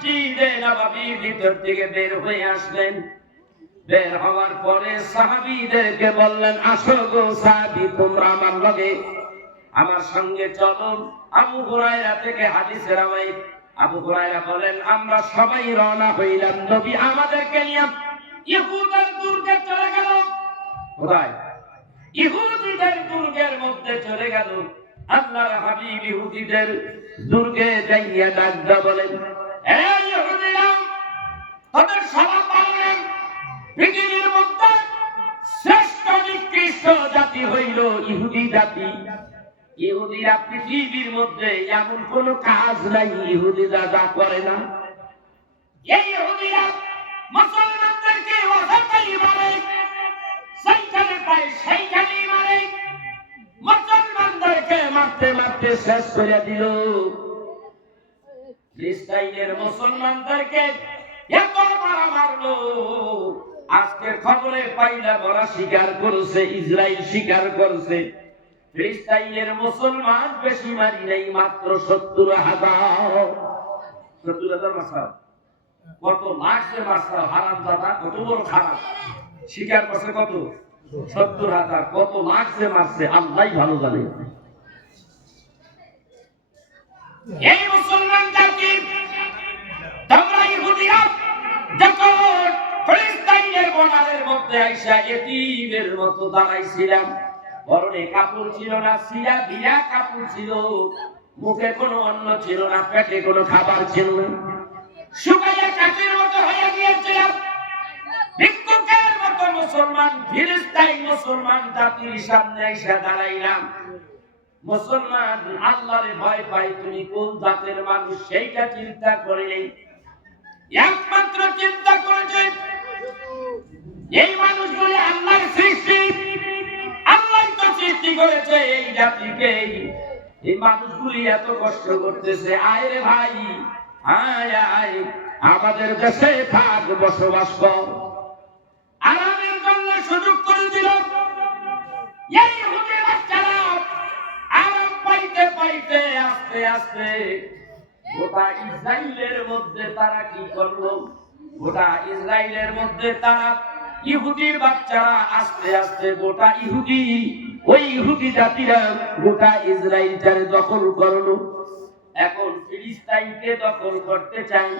মসজিদে নববীর ভিতর থেকে বের হয়ে আসলেন। বের হওয়ার পরে সাহাবীদেরকে বললেন, আসো গো সাহাবী, তোমরা আমার লগে, আমার সঙ্গে চলো। আবু হুরায়রা থেকে হাদিসের রাওয়ায়েত, আবু হুরায়রা বলেন, আমরা সবাই রওনা হইলাম। নবী আমাদেরকে নিয়ে ইহুদের দুর্গে চলে গেল। কোথায়? ইহুদিদের দুর্গের মধ্যে চলে গেল। আল্লাহর হাবিব ইহুদিদের দুর্গে যাইয়া ডাকতে বলেন, এই ইহুদিরা, তোদের সভা পালন, পৃথিবীর মধ্যে শ্রেষ্ঠ নিকৃষ্ট জাতি হইল ইহুদি জাতি। ইহুদিরা পৃথিবীর মধ্যে এমন কোন কাজ নাই ইহুদিরা যা করে না। এই ইহুদিরা মুসলমানদেরকে ওখানেই মারে, সেইখানে পায় সেইখানেই মারে, মুসলমানদেরকে মারতে মারতে শেষ করে দিল। ফিলিস্তিনের মুসলমানদেরকে এত মারা মারলো, আজকের খবরে পাইলা বলা স্বীকার করছে, ইসরায়েল স্বীকার করছে ফিলিস্তিনের মুসলমান বেশি মারি নাই, মাত্র 70,000। 70,000 মারছে। কত লাখ যে মারছে হারামজাদা, কত বড় খারাপ। স্বীকার করছে কত? 70,000। কত লাখ যে মারছে আল্লাহই ভালো জানে। এই মুসলমান জাতি, তোমরা ইহুদিরা যখন ফিলিস্তিনের বনারের মধ্যে আইসা এতিমের মতো দাঁড়াইছিলাম, পরনে কাপড় ছিল না, সিরা বিরা কাপড় ছিল, মুখে কোনো অন্ন ছিল না, পেটে কোনো খাবার ছিল না, শুকাইয়া কাঠের মতো হয়ে গিয়েছিলাম, ভিক্ষুকের মতো মুসলমান ফিলিস্তিন মুসলমান জাতির সামনে এসে দাঁড়াইলাম। মুসলমান আল্লাহরে ভয় পাই, তুমি কোন জাতের মানুষ সেইটা চিন্তা করে নেই, একমাত্র চিন্তা করেছে এই মানুষগুলি আল্লাহর সৃষ্টি, আল্লাহ তো সৃষ্টি করেছে এই জাতিকে, এই মানুষগুলি এত কষ্ট করতেছে, আয় রে ভাই, আয় আয় আমাদের দেশে থাক, বসবাস কর। আরামের জন্য সুযোগ করে দিল। এই ইহুদি বাচ্চারা আরাম পাইতে পাইতে আস্তে আস্তে গোটা ইসরায়েলের মধ্যে তারা কি করলো? গোটা ইসরায়েলের মধ্যে তারা ইহুদির বাচ্চারা আস্তে আস্তে গোটা ইহুদি, ওই ইহুদি জাতিরা গোটা ইসরায়েলটারে দখল করলো। এখন ফিলিস্তিনকে দখল করতে চাই,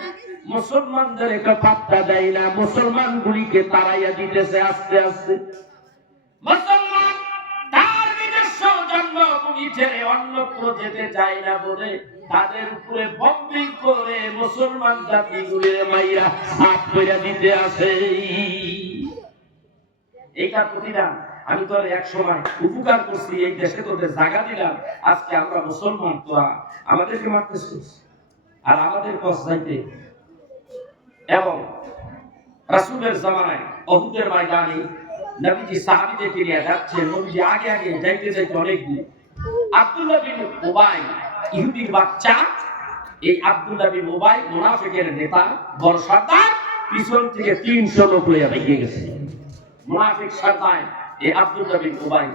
মুসলমানদের একটা পাত্তা দেয় না, মুসলমানগুলিকে তাড়াইয়া দিতেছে আস্তে আস্তে। মুসলমান তার নিজস্ব জন্মভূমি ছেড়ে অন্যত্র যেতে চায় না বলে তাদের উপরে বম্বিং করে মুসলমান জাতিগুলির মাইরা সাফ করে দিতে আসে। এইটা প্রতিদান। আমি তোর এক সময় উপকার করছি, এই দেশে তোদের জায়গা দিলাম, আজকে আমরা মুসলমান, তোরা আমাদেরকে মারতেছিস আর আমাদের পথ যাইতে। এবং রাসূলের জামানায় উহুদের ময়দানে নবীজি সাহাবীদেরকে নিয়ে যাচ্ছেন, নবীজি আগে আগে যাইতে যাইতে অনেক দূর। আব্দুল্লাহ বিন উবাই ইহুদির বাচ্চা, এই আব্দুল্লাহ বিন উবাই মুনাফিকের নেতা, বড় সর্দার, পিছন থেকে 300 লোক লইয়া ভেঙে গেছে। মুনাফিক সর্দার এই আব্দুল্লাহ বিন উবাই,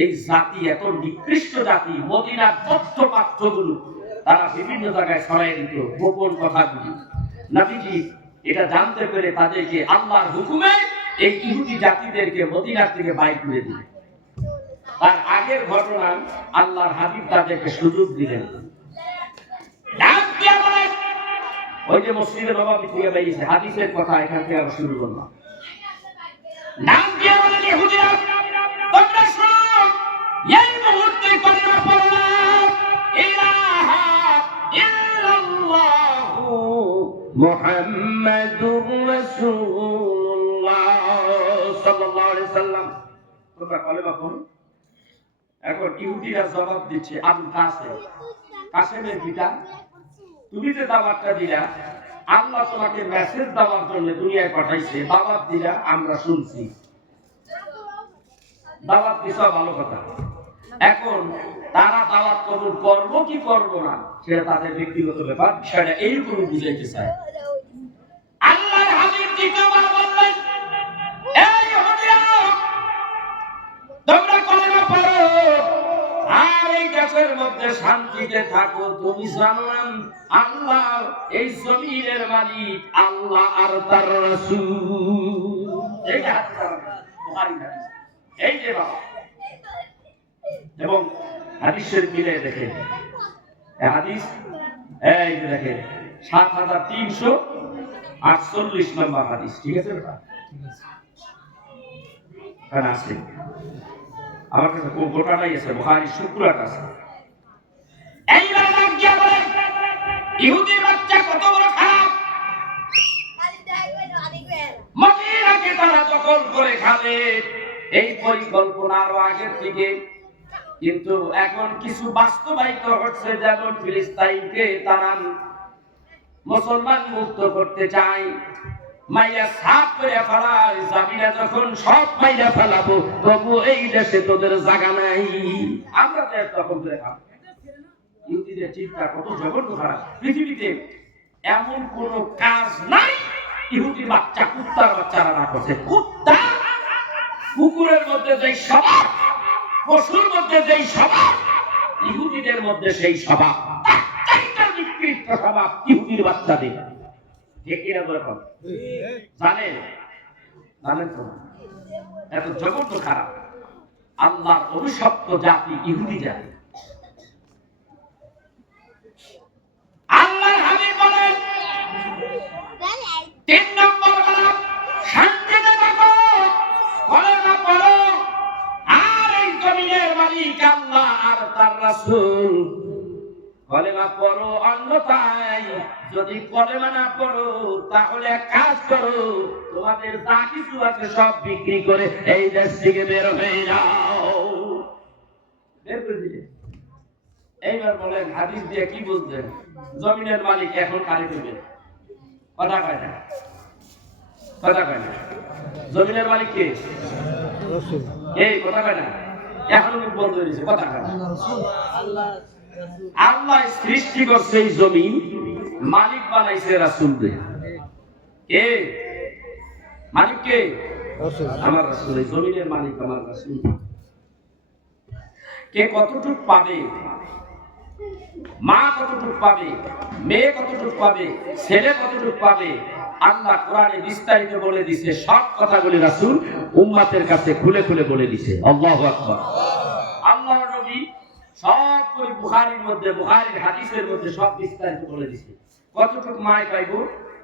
এই জাতি এত নিকৃষ্ট জাতি, মদিনার তথ্য পাঠ্যগুলো তারা বিভিন্ন জায়গায় ছড়াই দিত, গোপন কথাগুলি। নবীজি এটা জানতে পেরে তাদেরকে আল্লাহর হুকুমে এই ইহুদি জাতিদেরকে মদিনার থেকে বাইর করে দিলেন। তার আগের ঘটনা আল্লাহর হাবিব তাদেরকে সুযোগ দিলেন। ওই যে মসজিদে নববী থেকে বেরিয়েছে, হাদিসের কথা এখান থেকে আবার শুরু করলাম। নাম দিয়ে বলেন ইহুদিরা, তোমরা শোনো, এই মুহূর্তে কলিমা পড়লাম, ইলাহা ইল্লাল্লাহু মুহাম্মাদুর রাসূলুল্লাহ সাল্লাল্লাহু আলাইহি সাল্লাম। তোমরা কলিমা পড়ো। এখন ইহুদিরা জবাব দিচ্ছে, আবু কাসেম, কাসেমের পিতা, তুমি যে দাওয়াতটা দিলা, আল্লাহ তোমাকে মেসেজ দেওয়ার জন্য দুনিয়ায় পাঠাইছে, দাওয়াত দিলা, আমরা শুনছি, দাওয়াত দিছো, ভালো কথা। এখন তারা দাওয়াত কবুল করবো কি করবো না সেটা তাদের ব্যক্তিগত ব্যাপার, সেটা এইরকম বুঝাইতে চায়। আল্লাহর হাবিব দ্বিতীয়বার বললেন, এই ইহুদিরা, তোমরা কলিমা পড়ো আর এই দেশের মধ্যে মধ্যে শান্তিতে থাকো। তুমি জানো না আল্লাহ এই জমিনের মালিক আল্লাহ আর তার রাসূল। এই যে বুখারী হাদিস, এই যে বাবা, এবং হাদিসের মিলে দেখেন এই হাদিস, এই যে দেখেন ৭৩৪৮ নম্বর হাদিস, ঠিক আছে? আছে আমার কাছে গোটাটাই আছে, বুখারী শুক্রাট আছে। এইবার লাগিয়া বলেন ইহুদির বাচ্চা কত বড় খারাপ। মদিনাকে তারা দখল করে খাবে, এই পরিকল্পনা আরো আগের থেকে, কিন্তু এখন কিছু বাস্তবায়িত হচ্ছে। যেমন ফিলিস্তিনকে তারা মুসলমান মুক্ত করতে চায়, মাইয়া সাফ করে ফেলায়, জামিনা যখন সব মাইয়া ফেলাবো তবু এই দেশে তোদের জায়গা নাই, আমরা তো তখন দেখাবো। ইহুদিদের চিন্তা কত জঘন্য খারাপ। পৃথিবীতে এমন কোন কাজ নাই ইহুদির বাচ্চা, কুত্তার বাচ্চারা না করছে। কুত্তা কুকুরের মধ্যে যেই স্বভাব, পশুর মধ্যে যেই স্বভাব, ইহুদিদের মধ্যে সেই স্বভাব, নিকৃষ্ট স্বভাব ইহুদির বাচ্চাদের। জানেন জানেন তো এত জঘন্য খারাপ। আল্লাহর অভিশপ্ত জাতি ইহুদি জাতি। আল্লাহর হাবিব বলেন ৩ নম্বর বলা শান্তিতে থাকো, কলেমা পড়ো, আর এই জমিনের মালিক আল্লাহ আর তার রাসূল। কলেমা পড়ো, অন্যথায় যদি কলেমা না পড়ো তাহলে এক কাজ করো, তোমাদের যা কিছু আছে সব বিক্রি করে এই দেশ থেকে বের হয়ে যাও। বের করে দিলে। এইবার বলেন হাদিস দিয়ে কি বুঝলেন? জমিনের মালিক এখন কারে দেবে? কথা কয় না, কথা কয় না। জমিনের মালিক কে? রাসূল। এই কথা কয় না, এখন মুখ বন্ধ হয়ে গেছে, কথা কয় না। আল্লাহ সৃষ্টি করছে এই জমিন, মালিক বানাইছে রাসূল কে। কে মালিক? কে? রাসূল। আমার রাসূল, এই জমিনের মালিক আমার রাসূল। কে কতটুক পাবে, মা কতটুক পাবে, মেয়ে কতটুক পাবে, ছেলে কতটুক পাবে, আল্লাহ কোরআনে বিস্তারিত বলে দিয়েছে। সব কথাগুলি রাসূল উম্মতের কাছে খুলে খুলে বলে দিয়েছে। আল্লাহু আকবার। আল্লাহর নবী সব করে বুখারীর মধ্যে, বুখারীর হাদিসের মধ্যে সব বিস্তারিত বলে দিয়েছে। কতটুক মায় পাইবো,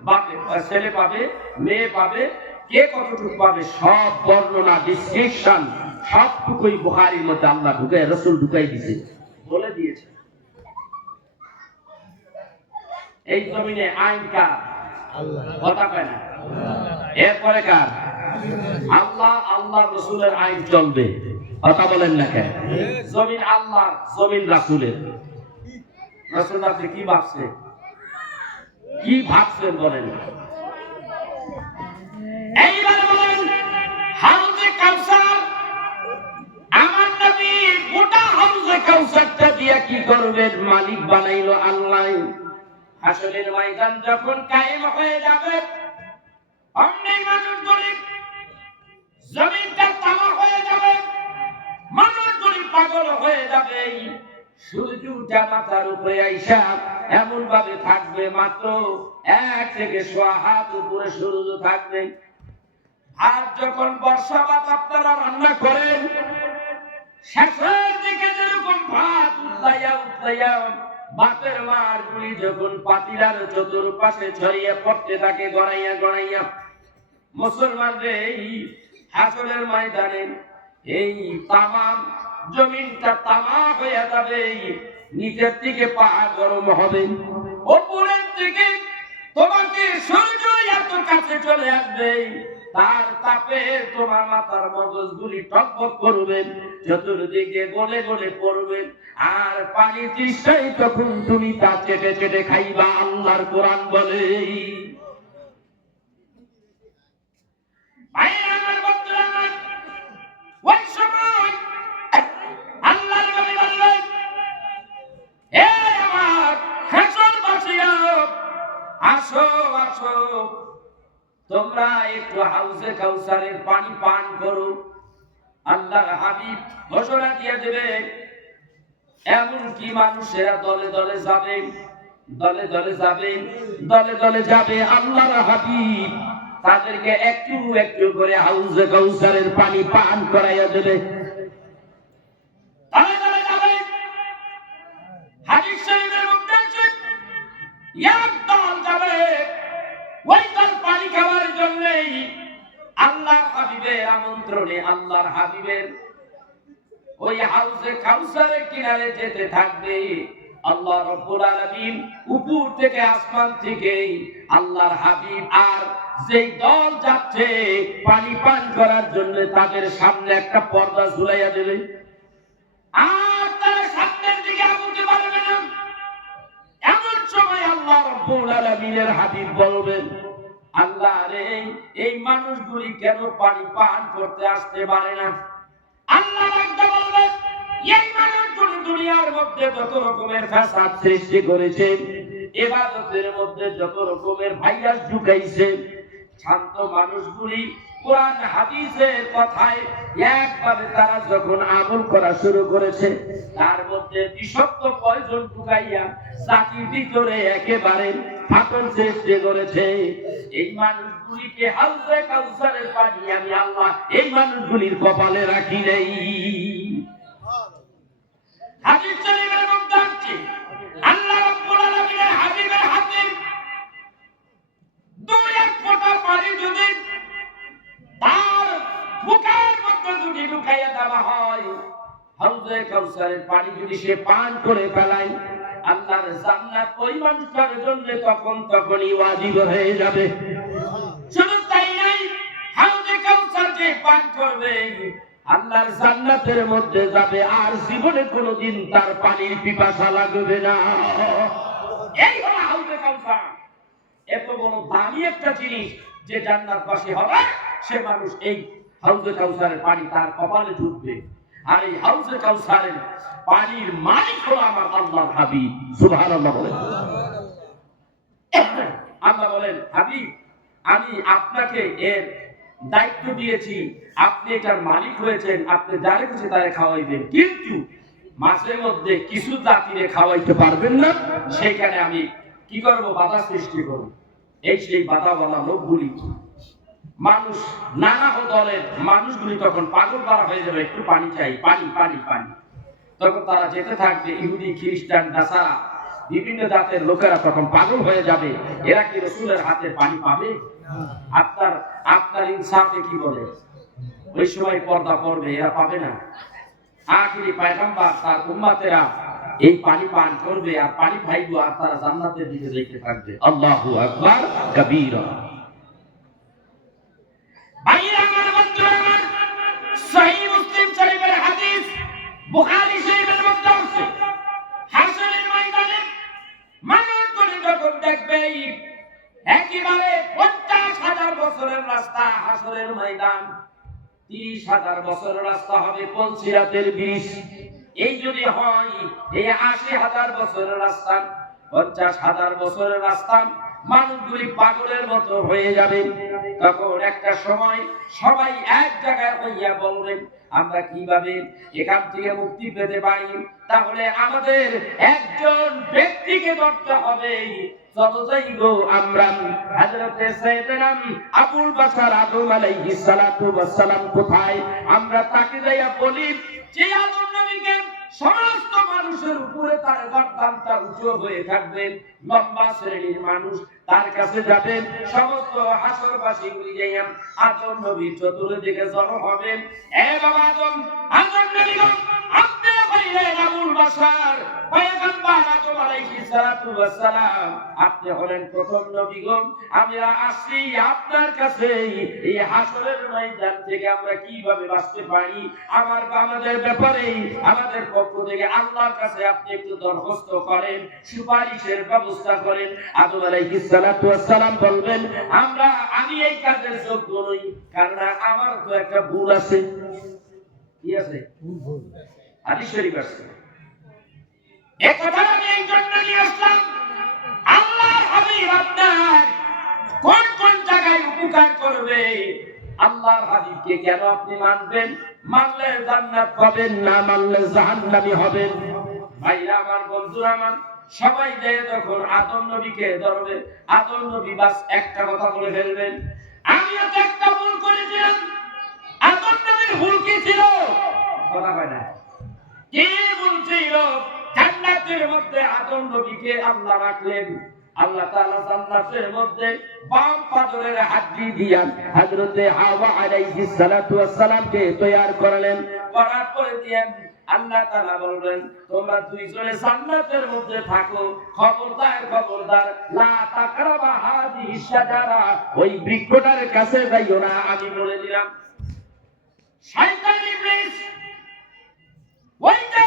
বাপে ছেলে পাবে, মেয়ে পাবে, কে কতটুক পাবে, সব বর্ণনা ডিসক্রিপশন সবটুকুই বুখারীর মধ্যে আল্লাহ ঢুকাই, রাসূল ঢুকাই দিয়েছে, বলে দিয়েছে। এই জমিনে আইন কার? আল্লাহ। কথা কয় না। এরপরে কার? আল্লাহ, আল্লাহ রাসূলের আইন চলবে। কথা বলেন না কেন? জমিন আল্লাহ, জমিন রাসূলের। রাসূল আপনি কি ভাবছেন? কি ভাবছেন বলেন? এইবার বলেন হাউজে কাউসার, আমার নবী গোটা হাউজে কাউসারটা দিয়া কি করবেন? মালিক বানাইলো আল্লাহ। হাসরের ময়দান যখন কায়েম হয়ে যাবে, অনেক মানুষগুলি জমিনটা তামা হয়ে যাবে, মানুষগুলি পাগল হয়ে যাবে। সূর্যটা মাথার উপরে আইসা এমন ভাবে থাকবে, মাত্র 1 থেকে 1.5 হাত উপরে সূর্য থাকবে। আর যখন বর্ষাবাত আপনারা রান্না করেন, শেষের দিকে যেরকম ভাত উতলাইয়া উতলাইয়া ভাতের মারগুলি যখন পাতিলার চতুর্পাশে ছড়িয়ে পড়তে থাকে গড়াইয়া গড়াইয়া, মুসলমানদের এই হাসরের ময়দানে এই তামাম জমিনটা তামা হয়ে যাবে। নিচের দিকে পাহাড় গরম হবে, উপরের দিকে তোমাকে সূর্য এত কাছে চলে আসবে, তার তাপে তোমার মাথার মগজগুলি টকবক করবে, চতুর্দিকে গলে গলে পড়বে, আর পানি তৃষ্ণায় তখন তুমি তা চেটে চেটে খাইবা। আল্লাহর কোরআন বলে। ওই সময় আল্লাহর নবী বললেন, হে আমার হাসরবাসীরা, আসো আসো, তোমরা একটু হাউজে কাউসারের পানি পান করো। আল্লাহর হাবিব ঘোষণা দিয়ে দেবে, এমনকি মানুষেরা দলে দলে যাবে, দলে দলে যাবে, দলে দলে যাবে। আল্লাহর হাবিব তাদেরকে একটু একটু করে হাউজে কাউসারের পানি পান করাইয়া দেবে। দলে দলে যাবে। হাদিস শরীফের মধ্যে আছে, এক দল যাবে ওই দল পানি খাওয়ার জন্যই আল্লাহর হাবিবের আমন্ত্রণে আল্লাহর হাবিবের ওই হাউজে কাউসারের কিনারে যেতে থাকবে। আল্লাহ রাব্বুল আলামিন উপর থেকে আসমান থেকে আল্লাহর হাবিব আর যেই দল যাচ্ছে পানি পান করার জন্য তাদের সামনে একটা পর্দা ঝুলাইয়া দেবে, আর তারা সামনের দিকে আগাতে পারবে না। এমন সময় আল্লাহ রাব্বুল আলামিনের হাবিব বলবেন, আল্লাহ রে, এই মানুষগুলি কেন পানি পান করতে আসতে পারে না? আল্লাহ একটা বলবেন, এই মানুষগুলি দুনিয়ার মধ্যে যত রকমের ফাসাদ সৃষ্টি করেছে, ইবাদতের মধ্যে যত রকমের ভাইরাস ঢুকাইছে, শান্ত মানুষগুলি কোরআন হাদিসের কথায় একভাবে তারা যখন আমল করা শুরু করেছে, তার মধ্যে বিষাক্ত পয়জন ঢুকাইয়া জাতির ভিতরে একেবারে ফাটল সৃষ্টি করেছে। এই মানুষগুলিকে হাউজে কাউসারের পানি আমি আল্লাহ এই মানুষগুলির কপালে রাখি নেই। হাদিস শরীফের মধ্যে আছে, আল্লাহ রাব্বুল আলামিনের হাবিবের হাতে দুই এক ফোঁটা পানি যদি তার বুকের মধ্যে যদি ঢুকাইয়া দেওয়া হয়, হাউজে কাউসারের পানি যদি সে পান করে ফেলায়, আল্লাহর জান্নাত ওই মানুষটার জন্য তখনই ওয়াজিব হয়ে যাবে। শুধু তাই নাই, হাউজে কাউসার যে পান করবে আল্লাহর জান্নাতের মধ্যে যাবে, আর জীবনে কোনোদিন তার পানির পিপাসা লাগবে না। এই হলো হাউজে কাউসার। এত বড় দামি একটা জিনিস যে জান্নাতবাসী হবে, সে মানুষ এই হাউজে কাউসারের পানি তার কপালে ঢুকবে। আর এই হাউজে কাউসারের পানির মালিক হলো আমার আল্লাহর হাবিব। সুবহানাল্লাহ বলেন। আল্লাহ বলেন, হাবিব, আমি আপনাকে এর দায়িত্ব দিয়েছি, আপনি এটার মালিক হয়েছেন, আপনি যারে খুশি তারে খাওয়াইবেন, কিন্তু মাছের মধ্যে কিছু জাতিরে খাওয়াইতে পারবেন না। সেইখানে আমি কি করব? বাধা সৃষ্টি করব। এই সেই বাধাওয়ালা লোকগুলি, মানুষ নানা দলের মানুষগুলি তখন পাগল পারা হয়ে যাবে, একটু পানি চাই, পানি পানি পানি। তখন তারা যেতে থাকবে, ইহুদি, খ্রিস্টান, নাসারা, বিভিন্ন জাতের লোকেরা তখন পাগল হয়ে যাবে। এরা কি রাসূলের হাতে পানি পাবে? আপনার ইনসাফে কি বলে? ওই সময় পর্দা পড়বে, এরা পাবে না। আখিরি পয়গম্বর তার উম্মতেরা এই পানি পান করবে আর পানি খাইবে, আর তারা জান্নাতের দিকে যেতে থাকবে। আল্লাহু আকবার কবীরা। ভাইরা আমার, বন্ধুরা আমার, সহিহ মুসলিম শরীফের হাদিস, বুখারী শরীফের মধ্যে আছে, হাসরের ময়দানে মানুষগুলি যখন দেখবে একেবারে 50,000 বছরের রাস্তা, হাসরের ময়দান 30,000 বছরের রাস্তা হবে পলসিরাতের বীজ। এই যদি হয়, এই 80,000 বছরের রাস্তা, 50,000 বছরের রাস্তা, মানুষগুলি পাগলের মতো হয়ে যাবে। তখন একটা সময় সবাই এক জায়গায় হইয়া বলবেন, আমরা কিভাবে এখান থেকে মুক্তি পেতে পারি? তাহলে আমাদের একজন ব্যক্তিকে ধরতে হবে। চলো যাই গো আমরা হযরতে সাইয়েদনা আবুল বাশার আদম আলাইহিস সালাতু ওয়াস সালাম কোথায়? আমরা তাকে যাইয়া বলি যে আদম নবীকে সমস্ত মানুষের উপরে তার গর্দানটা উঁচু হয়ে থাকবে, লম্বা শ্রেণীর মানুষ তার কাছে যাবেন। সমস্ত হাসরবাসীগুলি যাইয়া আদম নবীর চতুর্দিকে জড়ো হবেন। এ বাবা আদম, আদম নবী গো, আপনি হইলেন আবুল বাশার পয়গম্বর আদম আলাইহিস সালাতু ওয়াস সালাম, আপনি হলেন প্রথম নবী গো। আমরা আসি আপনার কাছে, এই হাসরের ময়দান থেকে আমরা কিভাবে বাঁচতে পারি, আমাদের ব্যাপারে আমাদের পক্ষ থেকে আল্লাহর কাছে আপনি একটু দরখাস্ত করেন, সুপারিশের ব্যবস্থা করেন। আদম আলাইহিস সালাতু ওয়াস সালাম বলবেন, আমি এই কাজের যোগ্য নই, কারণ আমার তো একটা ভুল আছে। কি আছে? ভুল। হাদিস শরীফ আছে। এই কথা আমি এই জন্য নিয়ে আসলাম, আল্লাহর হাবিব আপনার কোন কোন জায়গায় উপকার করবে, আল্লাহর হাবিবকে কেন আপনি মানবেন? মানলে জান্নাত পাবেন, না মানলে জাহান্নামী হবেন। ভাইরা আমার, বন্ধুরা আমার, সবাই যে যখন আদম নবীকে ধরবে, আদম নবী বাস একটা কথা বলে ফেলবেন, আমিও তো একটা ভুল করেছিলাম। আদম নবীর ভুল কি ছিল? কথা কয় না। কি ভুল ছিল? জান্নাতের মধ্যে আদম নবীকে আল্লাহ রাখলেন। আল্লাহ তাআলা জান্নাতের মধ্যে বাম পাজরের হাড্ডি দিয়া হযরতে হাওয়া আলাইহিস সালাতু ওয়াস সালামকে তৈয়ার করলেন। করার পরে দিয়েন আল্লাহ তাআলা বললেন, তোমরা দুইজনে জান্নাতের মধ্যে থাকো, খবরদার খবরদার লা তাকরাবা হাযিহিস শাজারা, ওই বৃক্ষটার কাছে যাইও না, আমি বলে দিলাম। শয়তান ইবলিস ওই যে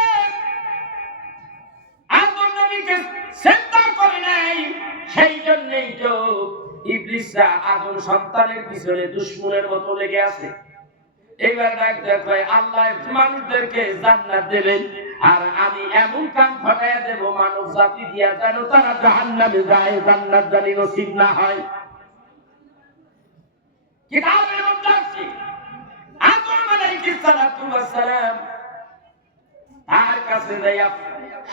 আদম নবীকে চিন্তা করে নাই, সেই জন্যই তো ইবলিসরা আদম সন্তানের পিছনে দুশমনের মতো লেগে আছে। এবার দেখো আল্লাহ মানুষদেরকে জান্নাত দেবেন, আর আমি এমন কাম ঘটাইয়া দেব মানব জাতি দিয়া যেন তারা জাহান্নামে যায়, জান্নাত জানি নসিব না হয়। কিতাবের মধ্যে আছে আদম আলাইহিস সালাতু ওয়াস সালাম তার কাছে যাইয়া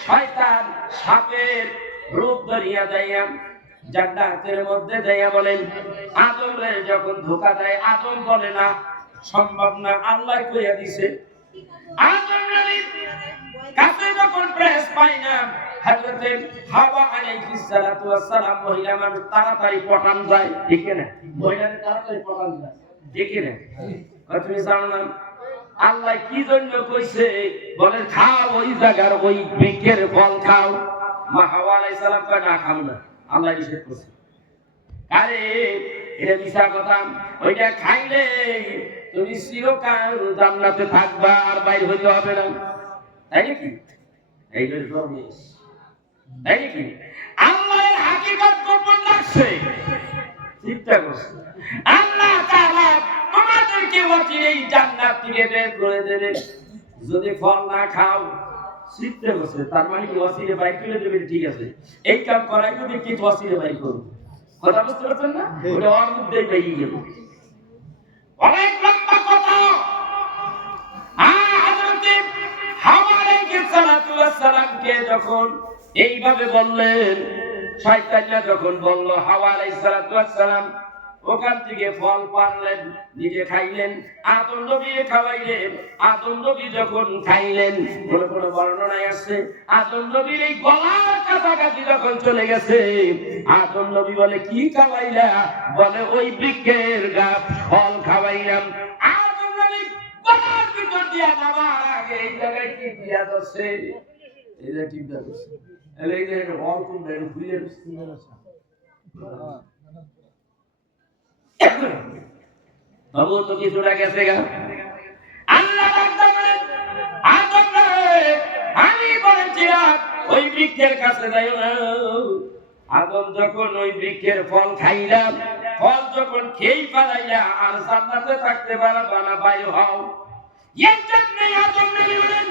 শয়তান সাপের রূপ ধরিয়া যাইয়া জান্নাতের মধ্যে যাইয়া বলেন, আদম রে যখন ধোঁকা দেয়, আদম বলে না, সম্ভব না, আল্লাহ কইয়া দিছে। আদম নবীর কাছে যখন প্রেস পায় না, হযরতে হাওয়া আলাইহিস সালাতু ওয়াস সালাম মহিলা মানুষ তাড়াতাড়ি পটান যায়, ঠিক না? মহিলাদের তাড়াতাড়ি পটান যায়, ঠিক না? তুমি জানো না আল্লাহ কি জন্য কইছে? বলে খাও, ওই জায়গার ওই বৃক্ষের ফল খাও। মা হাওয়া আলাইহিস সালাম কয় না, খাও না, আল্লাহ নিষেধ করছে। আরে এটা মিছা কথা, ওইটা খাইলে তুমি চিরকাল জান্নাতে থাকবা, আর বাইর হইতে হবে না, তাই নাকি? এই যে প্রমিস, তাই নাকি? আল্লাহর হাকিকত গোপন রাখছে, চিন্তা করছে আল্লাহ তাআলা তোমাদেরকে অচিরেই জান্নাত থেকে বের করে দেবে যদি ফল না খাও। চিন্তা করছে, তার মানে কি অচিরে বাইর করে দেবে? ঠিক আছে, এই কাম করাই যদি কি অচিরে বাইর করবো, কথা বুঝতে পারছেন না? ওটা ওর মধ্যেই বেরিয়ে গেল, অনেক লম্বা কথা। হযরতে হাওয়া আলাইহিস সালাতু ওয়াস সালামকে যখন এইভাবে বললেন, শয়তানরা যখন বলল, হাওয়া আলাইহিস সালাতু ওয়াস সালাম ওখান থেকে ফল পারলেন, নিজে খাইলেন, আদম নবীকে খাওয়াইলেন। আদম নবী যখন খাইলেন, কোন বর্ণনায় আছে আদম নবীর এই গলার কাছাকাছি যখন চলে গেছে, আদম নবী বলে, কি খাওয়াইলা? বলে, ওই বৃক্ষের গাছ ফল খাওয়াইলাম। আদম নবী গলার ভিতর দিয়া নামার আগে এই জায়গায় কি দিয়া দছে, এই যে ঠিক দছে, এই যে ফল কোন দেন খুলে বাবু তো কিছুটা গেছে গা। আল্লাহ বলেন, আদম রে, আমি বলেছিলাম ওই বৃক্ষের কাছে যাইও না। আদম যখন ওই বৃক্ষের ফল খাইলাম, ফল যখন খেয়ে পালাইলা, আর জান্নাতে থাকতে পারবা না, বাইরে হও। এই জন্যই আদম নবী বলেন,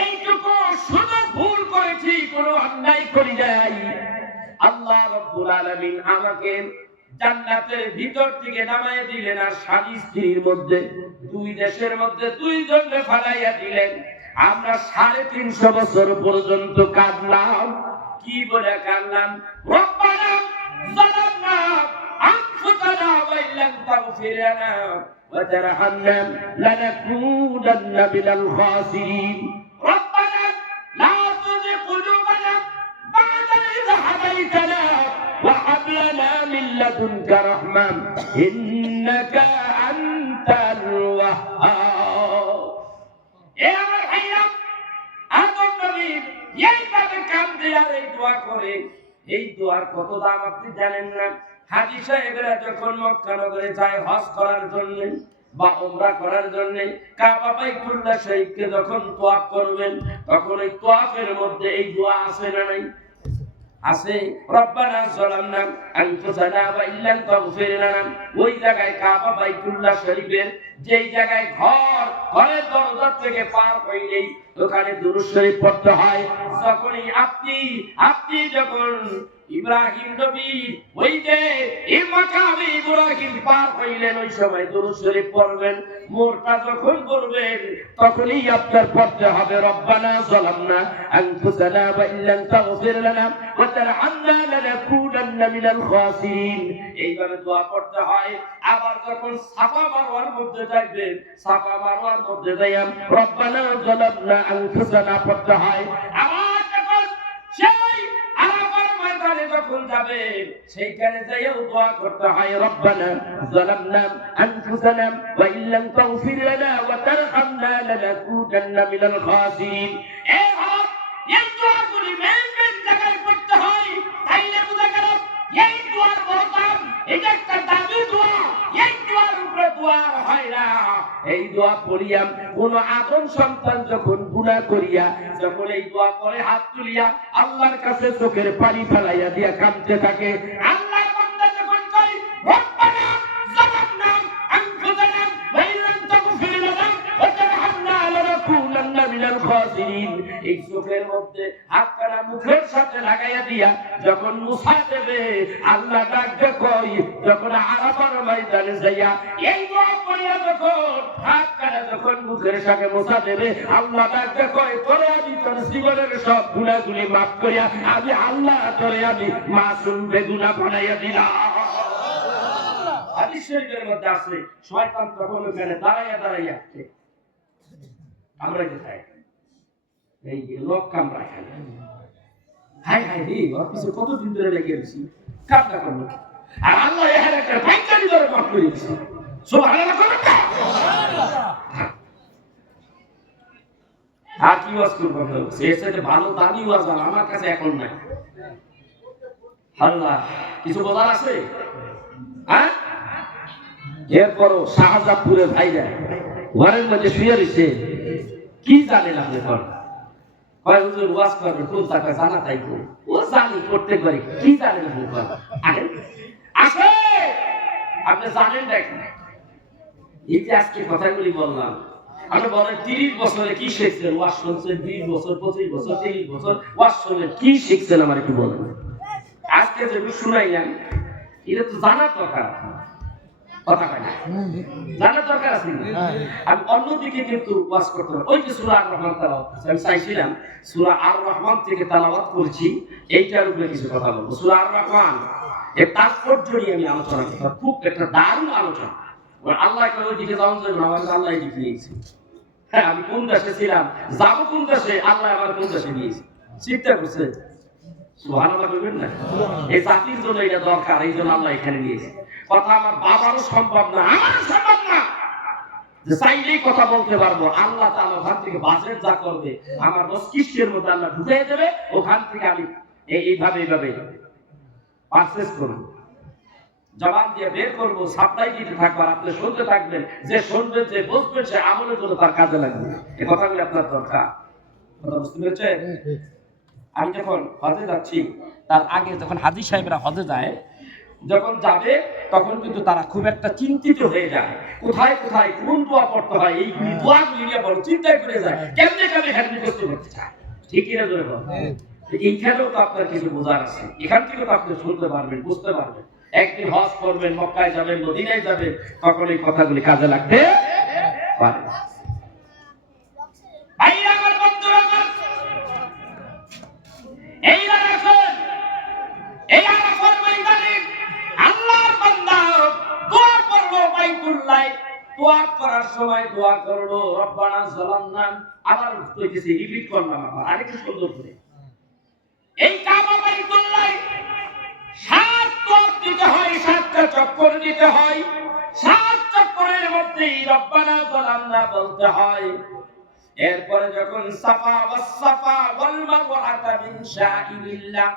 এইটুকু শুধু ভুল করেছি, কোনো অন্যায় করি নাই। আল্লাহ রাব্বুল আলামিন আমাকে জান্নাতের ভিতর থেকে নামায় দিলেন, আর স্বামী স্ত্রীর মধ্যে, দুই দেশের মধ্যে দুইজনকে ফালাইয়া দিলেন। আমরা 350 বছর পর্যন্ত কাঁদলাম। কি বলে কাঁদলাম? রব্বানা যালামনা আনফুসানা ওয়া ইল্লাম তাগফির লানা ওয়া তারহামনা লানাকুনান্না মিনাল খাসিরিন। রব্বানা লা তুযিগ কুলুবানা বা'দা ইয হাদাইতানা وهب لنا من لدنك رحمة إنك أنت الوهاب. يا ভাইরা, আদম নবী এইভাবে কাঁদে আর এই দোয়া করে। এই দোয়ার কত দাম আপনি জানেন না? হাজী সাহেবরা যখন মক্কা নগরে যায় হজ করার জন্য বা উমরা করার জন্য, কাবা বাইতুল্লাহ শরীফকে যখন তওয়াফ করবেন, তখন এই তওয়াফের মধ্যে এই দোয়া আছে না নাই? আছে। রব্বানা যালামনা আনফুসানা ওয়া ইল্লাম তাগফির লানা। ওই জায়গায় কাবা বাইতুল্লাহ শরীফের যেই জায়গায় ঘরের দরজা থেকে পার হইলেই ওখানে দুরূদ শরীফ পড়তে হয়। যখনই আপনি যখন ইব্রাহিম নবী ওই যে এই মাকামে ইব্রাহিম পার হইলেন, ওই সময় দুরূদ শরীফ পড়বেন। মোরটা যখন পড়বেন তখনই আপনার পড়তে হবে রব্বানা যালামনা আনফুসানা ওয়া ইল্লাম তাগফির লানা ওয়া তারহামনা লানাকুনান্না মিনাল খাসিরিন। এইভাবে দোয়া পড়তে হয়। আবার যখন সাফা মারওয়ার মধ্যে যাবেন, সাফা মারওয়ার মধ্যে যাইয়া রব্বানা যালামনা আনফুসানা পড়তে হয়। আবার যখন সেই আরাফার ময়দানে যখন যাবে সেইখানে যাইয়াও দোয়া করতে হয় রব্বানা যালামনা আনফুসানা ওয়া ইল্লাম তাগফির লানা ওয়া তারহামনা লানাকুনান্না মিনাল খাসিরিন। এই দোয়াগুলি মেন জায়গায় পড়তে হয়। তাইলে বুঝা গেল এই দোয়ার মহত্ব, এটা একটা দামি দোয়া। এই দোয়ার উপরে দোয়া হয় না। এই দোয়া পড়িয়া কোন আদম সন্তান যখন গুনাহ করিয়া যখন এই দোয়া করে হাত তুলিয়া আল্লাহর কাছে চোখের পানি ফেলাইয়া দিয়া কাঁদতে থাকে, আল্লাহর বান্দা যখন কয় রব্বানা যালামনা আনফুসানা ওয়া ইল্লাম তাগফির লানা ওয়া তারহামনা লানাকুনান্না মিনাল খাসিরিন, এই চোখের মধ্যে হাতটা মুখের সাথে লাগাইয়া দিয়া যখন মুছা দেবে, আল্লাহ ডাকতে কই যখন আরাফার ময়দানে যাইয়া এই দোয়া পড়িয়া যখন হাতটা যখন মুখের সাথে মুছা দেবে, আল্লাহ ডাকতে কই তোরে আমি তোর জীবনের সব গুনাহগুলি মাফ করিয়া আমি আল্লাহ তোরে আমি মাসুম বেগুনাহ বানাইয়া দিলাম। হাদিস শরীফের মধ্যে আছে শয়তান তখন ওখানে দাঁড়াইয়া আমরা কোথায় এই লোক কামরা খায়, হাই হাই রে ওর পিছনে কতদিন ধরে লেগে গেছি কামটা করবো, আর আল্লাহ এর একটা বাইকারি ধরে মাফ করে দিয়েছে। সুবহানাল্লাহ সুবহানাল্লাহ। আর কি ওয়াজ করবো, এর সাথে ভালো দামি ওয়াজ আমার কাছে এখন নাই। আল্লাহ কিছু বলার আছে? হ্যাঁ, এরপরও শাহজাদপুরের ভাইরা ঘরের মধ্যে শুয়ে রয়েছে, কি জানেন আপনি? কয় হুজুর ওয়াজ করবে কোন টাকা জানা তাই ও জানি করতে পারি, কি জানেন আসে আপনি জানেন দেখেন। এই যে আজকে কথাগুলি বললাম, আপনি বলেন 30 বছরে কি শিখছেন? ওয়াজ শুনছেন 20 বছর 25 বছর 30 বছর ওয়াজ শুনলেন, কি শিখছেন আমার একটু বলেন। আজকে যে শুনাইলেন এটা তো জানার দরকার, কথা হয় না, জানার দরকার আছে। আমি অন্যদিকে কিন্তু ওয়াজ করতে হবে। ওই যে সূরা আর রহমান তেলাওয়াত করছি, আমি চাইছিলাম সূরা আর রহমান থেকে তেলাওয়াত করছি, এইটার উপরে কিছু কথা বলবো। সূরা আর রহমান এর তাৎপর্য নিয়ে আমি আলোচনা করতে, খুব একটা দারুণ আলোচনা। আল্লাহ কেন ওই দিকে যাওয়া যাবে না, আমাকে আল্লাহ দিকে নিয়েছে। হ্যাঁ, আমি কোন দেশে ছিলাম, যাবো কোন দেশে, আল্লাহ আমার কোন দেশে নিয়েছে চিন্তা করছে। সুবহানাল্লাহ বলবেন না? এই জাতির জন্য এটা দরকার, এই জন্য আল্লাহ এখানে নিয়েছে। কথা আমার বাবারও সম্ভব না, আমারও সম্ভব না যে চাইলেই কথা বলতে পারবো। আল্লাহ তাআলা ওখান থেকে বাজেট যা করবে আমার মস্তিষ্কের মধ্যে আল্লাহ ঢুকিয়ে দেবে, ওখান থেকে আমি এইভাবে পারচেজ করবো, জবান দিয়ে বের করবো, সাপ্লাই দিতে থাকবো, আর আপনি শুনতে থাকবেন। যে শুনবে যে বুঝবে সে আমলের জন্য তার কাজে লাগবে। এই কথাগুলি আপনার দরকার। কথা বুঝতে পেরেছেন? আমি যখন হজে যাচ্ছি, তার আগে যখন হাজী সাহেবরা হজে যায়, যখন যাবে তখন কিন্তু তারা খুব একটা চিন্তিত হয়ে যায়, কোথায় কোথায় কোন দোয়া পড়তে হয়, এইগুলি দোয়াগুলি নিয়ে বড় চিন্তায় করে যায়, কেমনে কেমনে হ্যান্ডেল করতে চায়। ঠিকই না জোরে বল? এইখানেও তো আপনার কিছু বোঝার আছে, এখান থেকে তো আপনি শুনতে পারবেন, বুঝতে পারবেন। একদিন হজ করবেন, মক্কায় যাবেন, মদিনায় যাবেন, তখন এই কথাগুলি কাজে লাগতে পারে। দোয়া করার সময় দোয়া করলো রব্বানা যালামনা, আবার কইতেছি রিপিট করলাম আবার আরেকটু সুন্দর করে। এই কাবা বাইতুল্লাহ 7 তওয়াফ দিতে হয়, 7টা চক্কর দিতে হয়, 7 চক্করের মধ্যে রব্বানা যালামনা বলতে হয়। এরপরে যখন সাফা ওয়াস সাফা ওয়াল মারওয়াতা মিন শাইরিল্লাহ,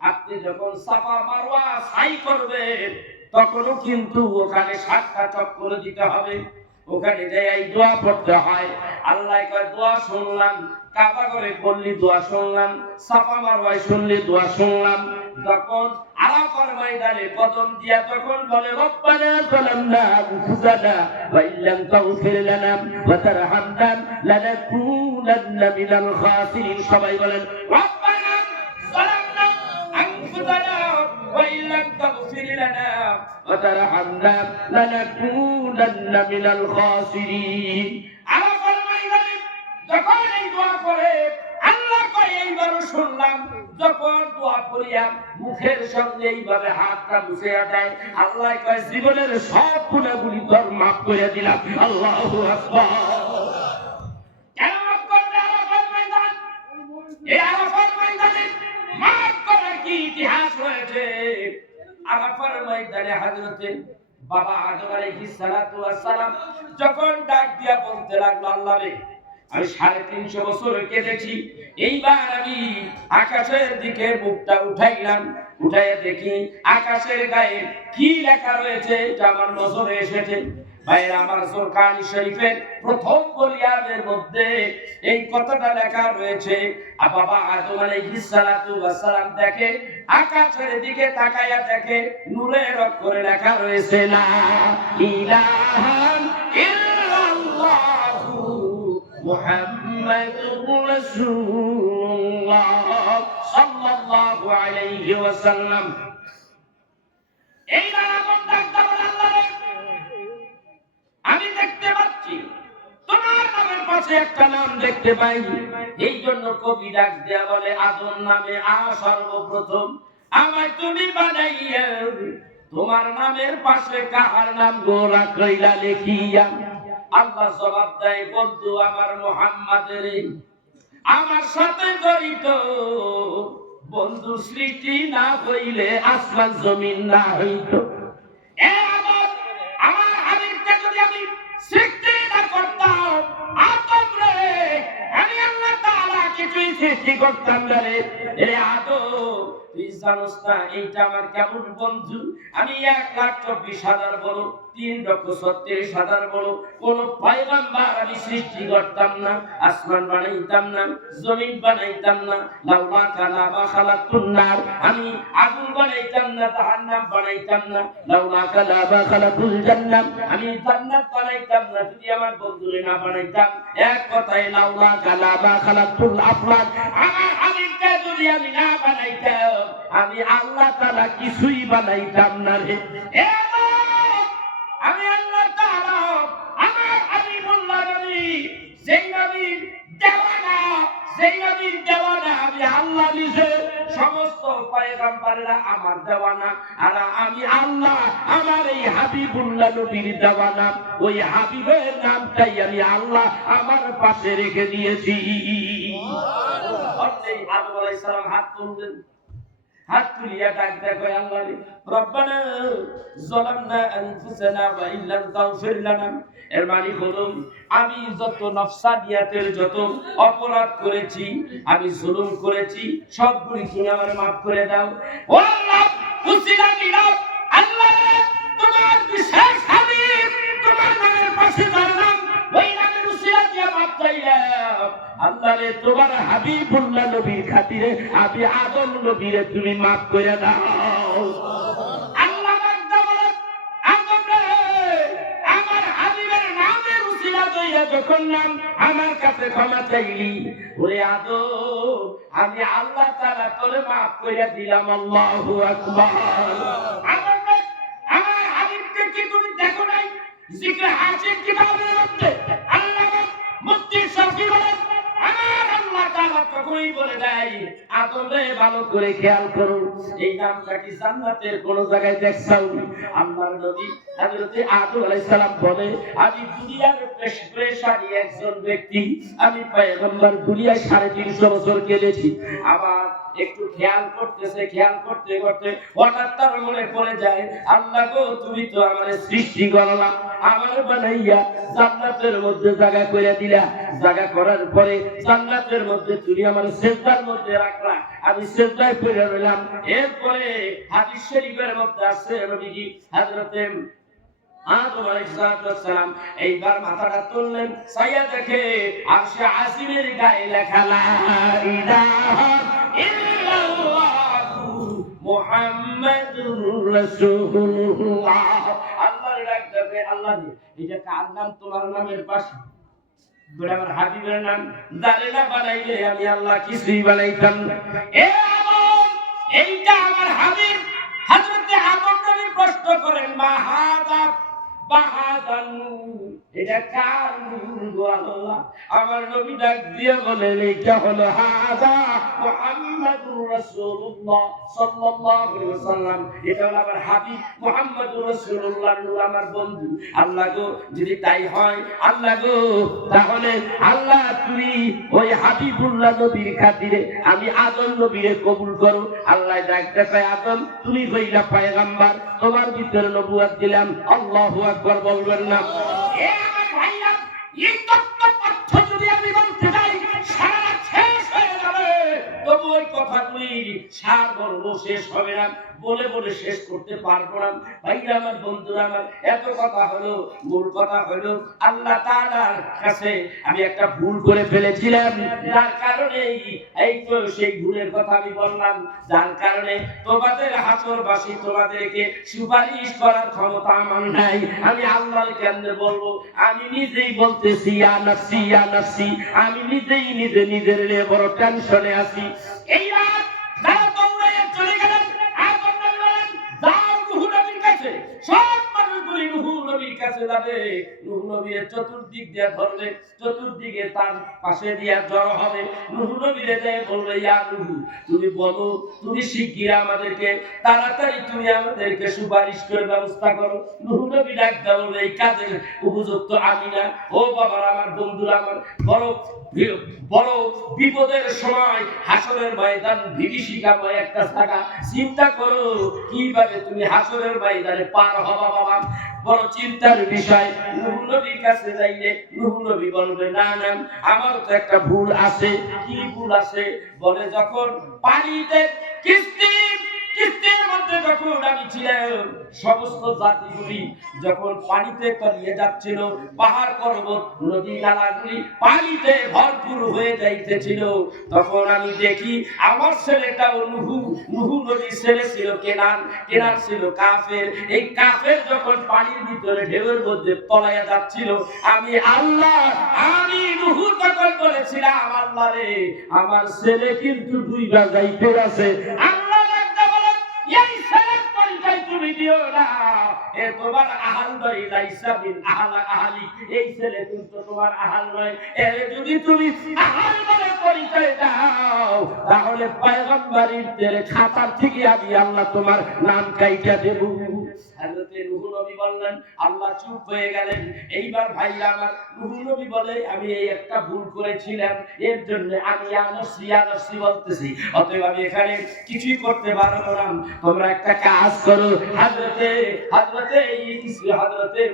আপনি যখন সাফা মারওয়া সাই করবেন তখনও কিন্তু ওখানে 7টা চক্কর দিতে হবে। ওখানে যাই দোয়া পড়তে হয়। আল্লাহ কয় দোয়া শুনলাম, কাবা ঘরে বললি দোয়া শুনলাম, সাফা মারওয়ায় শুনলি দোয়া শুনলাম, যখন আরাফার ময়দানে কদম দিয়া তখন বলে রব্বানা যালামনা আনফুসানা ওয়া ইল্লাম তাগফির লানা ওয়া তারহামনা লানাকুনান্না মিনাল খাসিরিন। সবাই বলেন রব্বানা যালামনা আনফুসানা ওয়া ইল্লাম তাগফির লানা ওয়া তারহামনা লানাকুনান্না মিনাল খাসিরিন। আরাফার ময়দানে যখন এই দোয়া করে আল্লাহ কয় এইবারও শুনলাম, যখন দোয়া করিয়া মুখের সঙ্গে এইভাবে হাতটা মুছে দেয় আল্লাহ কয় জীবনের সব গুনাহগুলি তোর মাফ করে দিলাম। আল্লাহু আকবার। কেন মাফ করবে আরাফার ময়দান? এই আরাফার ময়দানে মাফ করার কি ইতিহাস রয়েছে? আরাফার ময়দানে হযরতে বাবা আদম আলাইহিস সালাতু ওয়াস সালাম যখন ডাক দিয়া বলতে লাগলো, আল্লাহ রে আমি 350 বছর কেটেছি, এইবার আমি আকাশের দিকে মুখটা উঠাইলাম, উঠাইয়া দেখি আকাশের গায়ে কি লেখা রয়েছে এটা আমার নজরে এসেছে। ভাইরা আমার, কোরআন শরীফের প্রথম বলিয়াদের মধ্যে এই কথাটা লেখা রয়েছে। বাবা আদম আলাইহিস সালাতু ওয়াস সালাম দেখে আকাশের দিকে তাকায়া দেখে নূরের অক্ষরে লেখা রয়েছে লা ইলাহা ইল্লাল্লাহু মুহাম্মাদুর রাসূলুল্লাহ সাল্লাল্লাহু আলাইহি ওয়াসাল্লাম। এই নামটা ডাকতে বলে, আল্লাহ রে আমি দেখতে পাচ্ছি তোমার নামের পাশে একটা নাম দেখতে পাই। এই জন্য কবি ডাক দেয়া বলে আদম নামে সর্বপ্রথম আমায় তুমি বানাইয়া তোমার নামের পাশে কাহার নাম গোরা কইলা লিখিয়া। আল্লাহ জবাব দেয়, বন্ধু আমার মুহাম্মাদের আমার সাথে জড়িত বন্ধু সৃষ্টি না হইলে আসমান জমিন না হইত। আমার হাবিবকে যদি আমি সৃষ্টি না করতাম আদম রে, আমি আল্লাহ তাআলা কিছুই সৃষ্টি করতাম না রে। এ আদম তুই জানোস না এইটা আমার কেমন বন্ধু? আমি 1,24,000 বড় 3,36,000 বড় কোন পয়গম্বর আমি সৃষ্টি করতাম না, আসমান বানাইতাম না, জমিন বানাইতাম না। লাউলা কালামা খালাকুন নার, আমি আগুন বানাইতাম না, জাহান্নাম বানাইতাম না। লাউলা কালামা খালাকুল জান্নাত, আমি জান্নাত বানাইতাম না যদি আমার বন্ধুরে না বানাইতাম। এক কথায় লাউলা কালামা খালাকুল আফলাক, আমার হাবিবকে যদি আমি না বানাইতাম আমি আল্লাহ তাআলা কিছুই বানাইতাম না রে। আমি আল্লাহ তাআলা আমার হাবিবুল্লাহ নবী যেই নবীর দেওয়ানা আমি আল্লাহ নিজে, সমস্ত পয়গম্বররা আমার দেওয়ানা, আর আমি আল্লাহ আমার এই হাবিবুল্লাহ নবীর দেওয়ানা। ওই হাবিবের নামটাই আমি আল্লাহ আমার পাশে রেখে দিয়েছি। আদম আলাইহিস সালাম হাত তুললেন, হাত তুলিয়া ডাক দেখো আল্লাহ রে রব্বানা যালামনা আনফুসানা ওয়া ইল্লাম তাগফির লানা। এর মানে হলো আমি যত নফসানিয়াতের যত অপরাধ করেছি, আমি জুলুম করেছি, সবগুলি তুমি আমারে maaf করে দাও। ও আল্লাহ উসিলা দিলাম, আল্লাহ রে তোমার বিশেষ হাবিব তোমার নামের পাশে যার নাম ওই নামের উসিলা দিয়ে maaf চাইলাম। আল্লাহ রে তোমার হাবিবুল্লাহ নবীর খাতিরে আমি আদম নবীরে তুমি maaf করে দাও। আল্লাহ বান্দা বলে আদম রে আমার হাবিবের নামের উসিলা দিয়ে যখন নাম আমার কাছে ক্ষমা চাইলি, ওরে আদম আমি আল্লাহ তাআলা তোরে maaf করে দিলাম। আল্লাহু আকবার। আদম রে আমার হাবিবকে কি তুমি দেখো নাই? জিকরে হাসির কিতাবের মধ্যে আল্লাহ মুফতি শফি বলেন আমার আল্লাহ তাআলা তখনই বলে দেয় আদম রে ভালো করে খেয়াল করো, এই নামটা কি জান্নাতের কোন জায়গায় দেখছাও? আল্লাহর নবী হযরতে আদম আলাইহিস সালাম বলে আমি দুনিয়ার পেশারি একজন ব্যক্তি, আমি পয়গম্বর দুনিয়ায় 350 বছর কেটেছি। আবার একটু খেয়াল করতেছে, খেয়াল করতে করতে হঠাৎ তার মনে পড়ে যায় আল্লাহ গো তুমি তো আমারে সৃষ্টি করলা, আমারে বানাইয়া জান্নাতের মধ্যে জায়গা করে দিলা, জায়গা করার পরে জান্নাতের মধ্যে তুমি আমার সিজদার মধ্যে রাখলা, আমি সিজদায় পড়ে রইলাম। এরপরে হাদিস শরীফের মধ্যে আছে নবীজি হযরতে আদম আলাইহিস সালাম এইবার মাথাটা তুললেন, ছায়া দেখে আরশে আজিমের গায়ে লেখা লা ইলাহা ইল্লাল্লাহু মুহাম্মাদুর রাসূলুল্লাহ। আল্লাহর ডাক দেবে, আল্লাহ এটা কার নাম? তোমার নামের পাশে বলে আমার হাবিবের নাম। জানেনা বানাইলে আমি আল্লাহ কিছুই বানাইতাম না। এ আদম, এইটা আমার হাবিব হযরতে আদম নবী প্রশ্ন করেন, মা হাযা বাহাদান, এটা কার নূর গো আল্লাহ? আমার নবী ডাক দিয়ে বলেন, এটা হলো হাযা মুহাম্মাদুর রাসূলুল্লাহ সাল্লাল্লাহু আলাইহি ওয়াসাল্লাম। এটা হলো আমার হাবিব মুহাম্মাদুর রাসূলুল্লাহর নূর, আমার বন্ধু। আল্লাহ গো, যদি তাই হয় আল্লাহ গো, তাহলে আল্লাহ তুমি ওই হাবিবুল্লাহ নবীর খাতিরে আমি আদম নবীরে কবুল করো। আল্লাহ ডাকতে কয়, আদম তুমি হইলা পয়গম্বর, তোমার ভিতরে নবুয়ত দিলাম। আল্লাহু আকবার বলবেন না? এ আমার ভাইরা, এই তত্ত্ব পাঠ্য যদি আমি বলতে যাই সারা রাত শেষ হয়ে যাবে, তবু ওই কথাগুলি সারমর্ম শেষ হবে না, বলে বলে শেষ করতে পারবো না। ভাইরা আমার, বন্ধুরা আমার, এত কথা হলো, মূল কথা হলো আল্লাহ তাআলার কাছে আমি একটা ভুল করে ফেলেছিলাম, যার কারণে এই তো সেই ভুলের কথা আমি বললাম, যার কারণে তোমাদের হাসরবাসী তোমাদেরকে সুপারিশ করার ক্ষমতা আমার নাই। আমি আল্লাহর কেমনে বলবো? আমি নিজেই বলতেছি ইয়া নাফসি ইয়া নাফসি, আমি নিজেই নিজের নিয়ে বড় টেনশনে আছি। এই রাত যারা দৌড়াইয়া চলে গেলেন, আদম নবী বলেন, যাও নূহ নবীর কাছে। সব মানুষগুলি নূহ নবীর কাছে যাবে, নূহ নবীর চতুর্দিক দিয়ে ধরবে, চতুর্দিকে তার পাশে দিয়ে জড়ো হবে। নূহ নবীরে যায় বলবে, ইয়া নূহ, তুমি বলো, তুমি শিগগির আমাদেরকে তাড়াতাড়ি তুমি আমাদেরকে সুপারিশ করে ব্যবস্থা করো। নূহ নবী ডাক দেয় বলবে, এই কাজের উপযুক্ত আমি না। ও বাবা আমার, বন্ধুরা আমার, বড় বিপদের সময় হাসরের ময়দান বিভীষিকাময় একটা জায়গা। চিন্তা করো কিভাবে তুমি হাসরের ময়দানে পার হবা বাবা, বড় চিন্তার বিষয়। নূহ নবীর কাছে যাইলে নূহ নবী বলবে, না না, আমার তো একটা ভুল আছে। কি ভুল আছে? বলে, যখন পানিতে কিস্তির মধ্যে যখন আমি ছিলাম, সমস্ত জাতিগুলি যখন পানিতে তলিয়ে যাচ্ছিল, পাহাড় পর্বত নদী নালাগুলি পানিতে ভরপুর হয়ে যাইতেছিল, তখন আমি দেখি আমার ছেলেটাও নূহ নবীর ছেলে ছিল কেনান, কেনান ছিল কাফের। এই কাফের যখন পানির ভিতরে ঢেউয়ের মধ্যে তলাইয়া যাচ্ছিল, আমি নূহ তখন বলেছিলাম, আল্লাহ রে, আমার ছেলে কিন্তু ডুইবা যাইতে আছে। আল্লাহ এই ছেলের পরিচয় তুমি দিও না, এ তোমার আহাল নয়, লাইসা বিন আহালি, এই ছেলে কিন্তু তোমার আহাল নয়। এর যদি তুমি আহাল বলে পরিচয় দাও, তাহলে পয়গম্বরীদের খাতার থেকে আমি আল্লাহ তোমার নাম কাইটা দেব। হযরতে নূহ নবী বললেন, আল্লাহ চুপ হয়ে গেলেন। এইবার ভাইরা আমার, নূহ নবী বলে, আমি এই একটা ভুল করেছিলাম, এর জন্য আমি ইয়া নফসি বলতেছি, অতএব আমি এখানে কিছুই করতে পারবো না। তোমরা একটা কাজ করো, হযরতে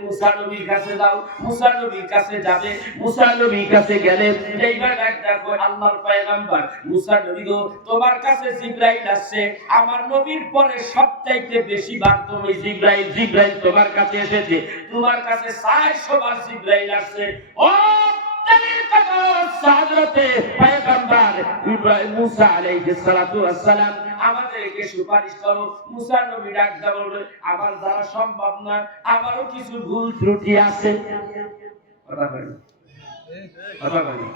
মুসা নবীর কাছে যাও। মুসা নবীর কাছে যাবে, মুসা নবীর কাছে গেলে এইবার দেখো আল্লাহর পয়গম্বর মুসা নবী গো, তোমার কাছে জিবরাইল আসছে। আমার নবীর পরে সবচাইতে বেশি বার তুমি জিবরাইল তোমার কাছে এসেছে, তোমার কাছে 400 বার জিবরাইল আসছে। ও হযরতে পয়গম্বর ইব্রাহিম মুসা আলাইহিস সালাতু ওয়াস সালাম, আমাদেরকে সুপারিশ করো। মুসা নবী ডাক দেয়া বলবে, আমার দ্বারা সম্ভব না, আমারও কিছু ভুল ত্রুটি আছে। কথা বলেন,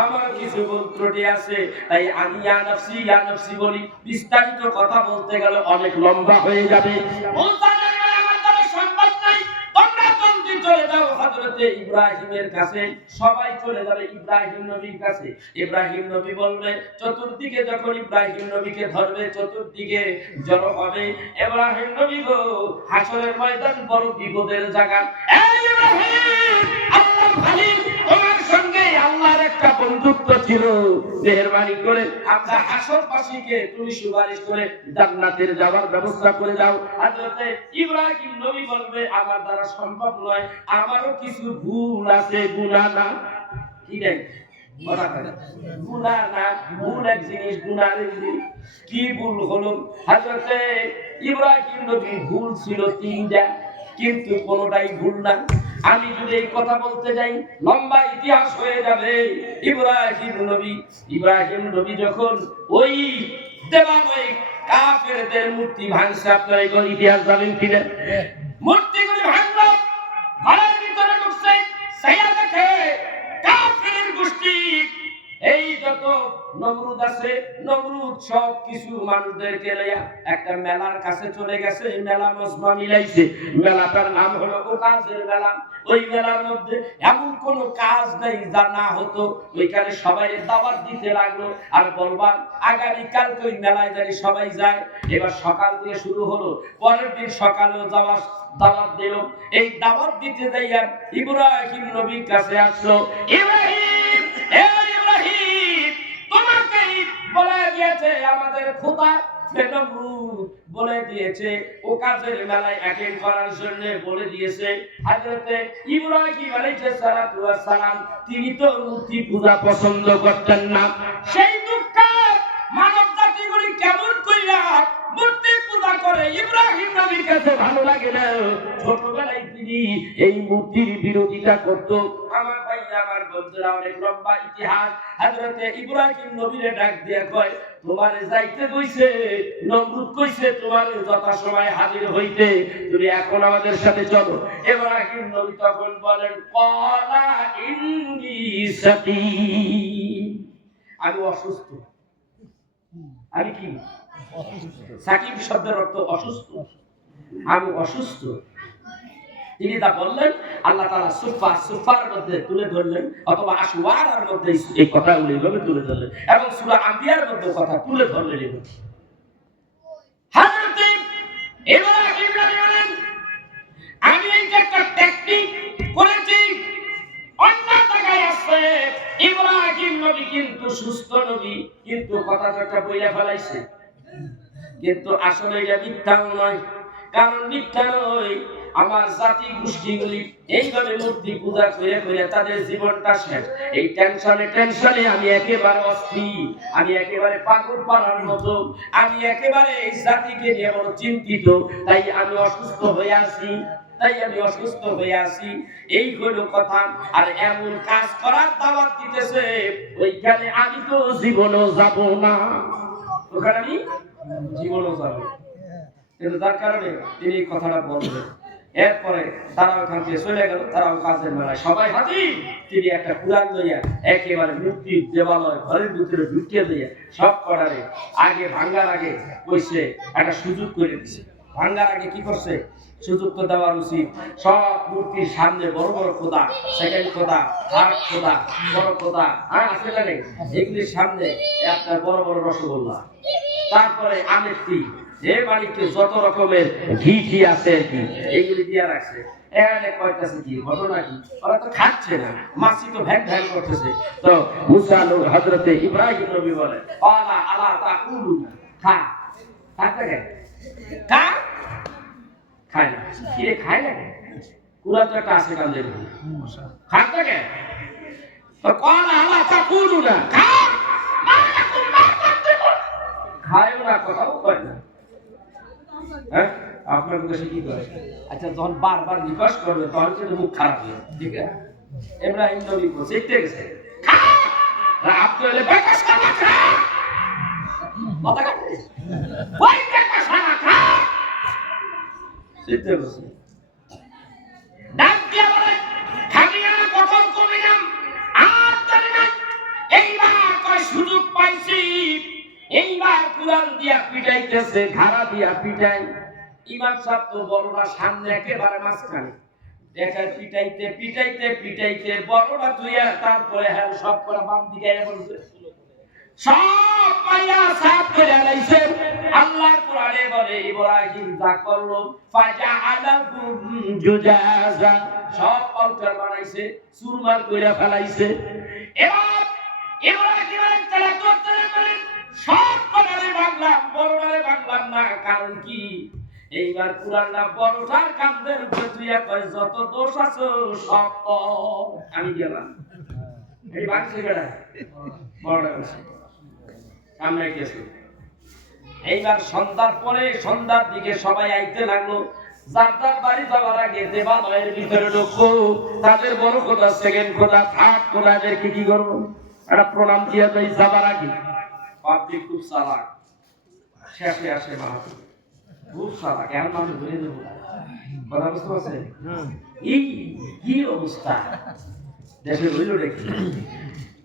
আমারও কিছু ভুল ত্রুটি আছে, তাই আমি ইয়া নফসি বলি। বিস্তারিত কথা বলতে গেলে অনেক লম্বা হয়ে যাবে। চলে যাও হযরতে ইব্রাহিমের কাছে, সবাই চলে যাবে ইব্রাহিম নবীর কাছে। ইব্রাহিম নবী বলবে, চতুর্দিকে যখন ইব্রাহিম নবীকে ধরবে, চতুর্দিকে জড়ো হবে। ইব্রাহিম নবী গো, হাসরের ময়দান বড় বিপদের জায়গা। এই ইব্রাহিম, আল্লাহর খলিল, তোমার সঙ্গে আল্লাহর একটা বন্ধুত্ব ছিল, মেহেরবানি করে আমরা হাসরবাসীকে তুমি সুপারিশ করে জান্নাতের যাওয়ার ব্যবস্থা করে দাও। হযরতে ইব্রাহিম নবী বলবে, আমার দ্বারা সম্ভব নয়, আমারও কিছু ভুল আছে। গুনাহ না, কি নাই গুনাহ না, ভুল এক জিনিস, গুনাহ এক জিনিস। কি ভুল হলো? হযরতে ইব্রাহিম নবী ভুল ছিল 3টা, কিন্তু কোনোটাই ভুল না। আমি যদি এই কথা বলতে যাই লম্বা ইতিহাস হয়ে যাবে। ইব্রাহিম নবী যখন ওই দেবালয় কাফেরদের মূর্তি ভাঙছে। আপনারা এই ইতিহাস জানেন কিনা? মূর্তিগুলি ভাঙলো, ঘরের ভিতরে ঢুকছে, সাইয়া দেখে কাফের গোষ্ঠী এই যত নমরুদ আছে, নমরুদ সব কিছু মানুষদেরকে লইয়া একটা মেলার কাছে চলে গেছে। মেলা মজমা মিলাইছে, মেলাটার নাম হলো ওকাজের মেলা। ওই মেলার মধ্যে এমন কোন কাজ নাই যা না হতো। ওইখানে সবাই দাওয়াত দিতে লাগলো আর বলবার আগামীকাল ওই মেলায় জানি সবাই যায়। এবার সকাল থেকে শুরু হলো, পরের দিন সকালেও যাওয়ার দাওয়াত দিল। এই দাওয়াত দিতে যাইয়া ইব্রাহিম নবীর কাছে আসলো। ইব্রাহিম, তোমাকেই বলে দিয়েছে আমাদের খোদা বলে দিয়েছে ও কাজের মেলায় অ্যাটেন্ড করার জন্য বলে দিয়েছে। হযরতে ইব্রাহিম আলাইহিস সালাতু ওয়াস সালাম তিনি তো মূর্তি পূজা পছন্দ করতেন না। সেই দুঃখ মানব জাতিগুলি কেমন কইরা মূর্তি পূজা করে ইব্রাহিম নবীর কাছে ভালো লাগে না। ছোটবেলায় তিনি এই মূর্তির বিরোধিতা করত। আমার ভাইরা, আমার বন্ধুরা, অনেক লম্বা ইতিহাস। হযরতে ইব্রাহিম নবীরে ডাক দিয়ে কয়, তোমারে যাইতে কইছে নমরুদ, কইছে তোমারে যথা সময় হাজির হইতে, তুমি এখন আমাদের সাথে চলো। ইব্রাহিম নবী তখন বলেন, ক্বালা ইন্নী সাকিম, আমি অসুস্থ। আমি কি সাকিব শব্দের অর্থ অসুস্থ, আমি অসুস্থ। তিনি তা বললেন, আল্লাহ তাআলা সুফার মধ্যে তুলে ধরলেন, অথবা আশওয়ারার মধ্যে এই কথাগুলো এইভাবে তুলে ধরলেন, এবং সূরা আম্বিয়ার মধ্যে কথা তুলে ধরলেন। হযরত ইব্রাহিম বলেন, আমি এইটা একটা টেকনিক করেছি, অন্য জায়গায় আছে ইব্রাহিম নবী কিন্তু সুস্থ নবী, কিন্তু কথাটা একটা বইয়া ফেলাইছে। কিন্তু আসলে এটা মিথ্যা নয়। কারণ মিথ্যা নয়, আমার জাতি গোষ্ঠীগুলি এইভাবে মূর্তি পূজা করে করে তাদের জীবনটা শেষ। এই টেনশনে আমি একেবারে অস্থির, আমি একেবারে পাগল পাড়ার মতো, আমি একেবারে এই জাতিকে নিয়ে বড় চিন্তিত। তাই আমি অসুস্থ হয়ে আছি, এই হলো কথা। আর এমন কাজ করার দাওয়াত দিতেছে, ওইখানে আমি তো জীবনও যাব না, ওখানে আমি জীবনও যাব। কিন্তু তার কারণে তিনি এই কথাটা বললেন। এরপরে তারা ওখান থেকে চলে গেল, তারাও কাজের মেলায় সবাই হাজির। তিনি একটা কুরআন লইয়া একেবারে মূর্তির দেবালয় ঘরের ভিতরে ঢুকিয়ে দিয়ে সব করারে আগে ভাঙ্গার আগে কইছে একটা সুযোগ করে দিছে। ভাঙ্গার আগে কি করছে? সুযোগ তো দেওয়ার উচিত। সব মূর্তির সামনে বড় বড় খোদা, সেকেন্ড খোদা, থার্ড খোদা, বড় খোদা আছে না, এগুলির সামনে আপনার বড় বড় রসগোল্লা, তারপরে আমেরটি, যে বাড়িতে যত রকমের ঘি আছে আর কি, এইগুলি দিয়ে রাখছে। এখানে কয়টাছে কি ঘটনা কি, ওরা তো খাচ্ছে না, মাছি তো ভ্যান ভ্যান করতেছে। তো মুসা হযরতে ইব্রাহিম নবী বলে, আলা আলা তাকুলুনা, খা খাতে গে খা, খায় না। কিরে খায় না? কুরআন তো একটা আছে কান্দে খাতে গে, তো আলা আলা তাকুলুনা, খা, খায় না, কথাও কয় না। হ্যাঁ, আপনার কাছে কি করে? আচ্ছা, যখন বারবার রিকোয়েস্ট করবে তখন কিন্তু মুখ খারাপ হয়ে যাবে। ঠিক আছে, ইব্রাহিম নবী বলছে দেখতে গেছে, আপনি হলে বেকাশ খানা খা, কথা কাটে ওই বেকাশ খানা খা, দেখতে গেছে ডাক দিয়া বলে, খামিয়া কখন কমে যাম আর জানি না, এইবার কয় সুযোগ পাইছি, এইবার কুরআন দিয়া পিটাইতেছে, ঘাড়া দিয়া পিটাই। ইমাম সাহেব তো বড়রা সামনে একেবারে মাঝখানে, দেখা পিটাইতে পিটাইতে পিটাইতে বড়রা তুইয়া তারপরে হ্যাঁ সব করে বাম দিকে বলছে, সব পাইয়া সাফ করে আলাইছে। আল্লাহ কোরআনে বলে, ইব্রাহিম যা করলো ফাজআলাহুম জুজাজা, সব পাউডার বানাইছে, চুরমার কইরা ফেলাইছে। এবার ইব্রাহিম আলাইহিস সালাম সব করারে ভাঙলাম, বড়টারে ভাঙলাম না। কারণ কি? এইবার কুরআনটা বড়টার কাঁধের উপরে তুইয়া কয় যত দোষ আছে সব আমি গেলাম, এই ভাঙছে বেড়া বড়টা আছে সামনে গেছে। এইবার সন্ধ্যার দিকে সবাই আইতে লাগলো। যার যার বাড়ি যাওয়ার আগে দেবালয়ের ভিতরে ঢুকবো, তাদের বড় কথা, সেকেন্ড কথা, থার্ড কথাদেরকে কি করবো? একটা প্রণাম দিয়ে যাই যাবার আগে। পাবলিক খুব চালাক, শেষে আসে মাহফিল খুব সাদা কেন মানুষ ধরে দেব কথা বুঝতে পারছেন এই কি অবস্থা দেশে হইল দেখি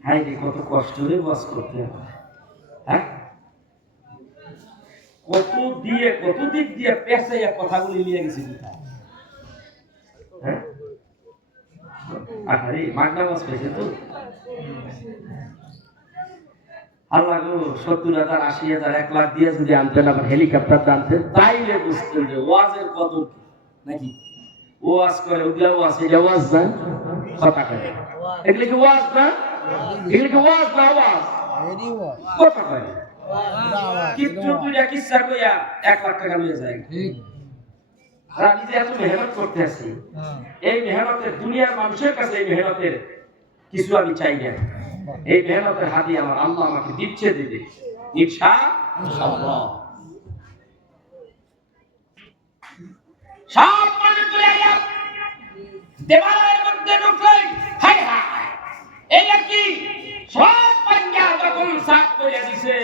হাই রে কত কষ্ট করে বাস করতে হ্যাঁ কত দিক দিয়ে পেঁচাইয়া কথাগুলি নিয়ে গেছি হ্যাঁ আরে মাগনা বাস পেয়েছে তো আল্লাহ গো ৭০,০০০ ৮০,০০০ ১ লাখ দিয়ে যদি আনতেন আবার হেলিকপ্টার আনতেন তাইলে বুঝতেন যে ওয়াজের কদর নাকি ওয়াজ করে ওগুলা ওয়াজ এটা ওয়াজ না কথা কয় এগুলো কি ওয়াজ না এগুলো কি ওয়াজ না ওয়াজ কথা কয় কিচ্ছু তুইরা কিচ্ছা কইয়া ১ লাখ টাকা নিয়ে যায় ঠিক আমি যে এত মেহনত করতে আছি এই মেহনতের দুনিয়ার মানুষের কাছে এই মেহনতের কিছু আমি চাই না এই মেহনতের হাতে আমার আল্লাহ আমাকে দিচ্ছে দিবে ইনশাআল্লাহ সব মানে তুলে আয়া দেওয়ালের মধ্যে ঢুকলেই হাই হাই এই কি সব পাঞ্জা যখন সাফ করে দিছে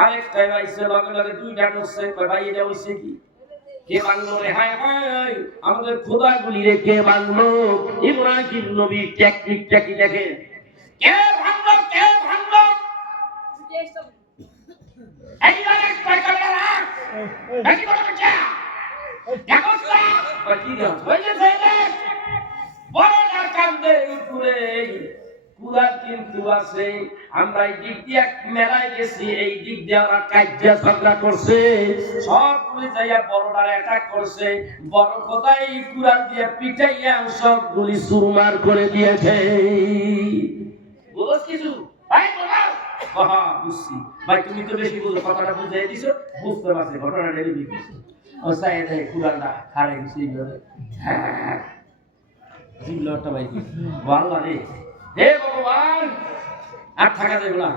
আরেকটা ভাইছে লগে দুইটা নসে ভাই এটা হইছে কি কে বাংলো রে হায় হায় আমাদের খোদাগুলি রে কে বাংলো ইব্রাহিম নবী টেকনিকটা কি দেখে কে ভাঙলো এই আরেকটা ক্যামেরা নাকি বড় বাচ্চা দেখো তো কি দাও হইছে বড় না কান্দে উপরে পুরা কিন্তু আছে আমরা এই দিক দিয়ে মেলায় গেছি এই দিক দিয়ে ওরা কাজ্জা ঝগড়া করছে সব গুলি যাইয়া বড়টার অ্যাটাক করছে বড় কোথায় কুড়াল দিয়ে পিটাইয়া সব গুলি সুরমার করে দিয়েছে বুঝছ কিছু ভাই বল বুঝছি ভাই তুমি তো বেশি বলো কথাটা বুঝাই দিছো বুঝতে পারছি ঘটনাটা রেডি দিছো ও সাইড এ কুড়ালটা হারে গেছে এইভাবে জিল্লাটা ভাই ভালো রে হে ভগবান আর থাকা যাবে না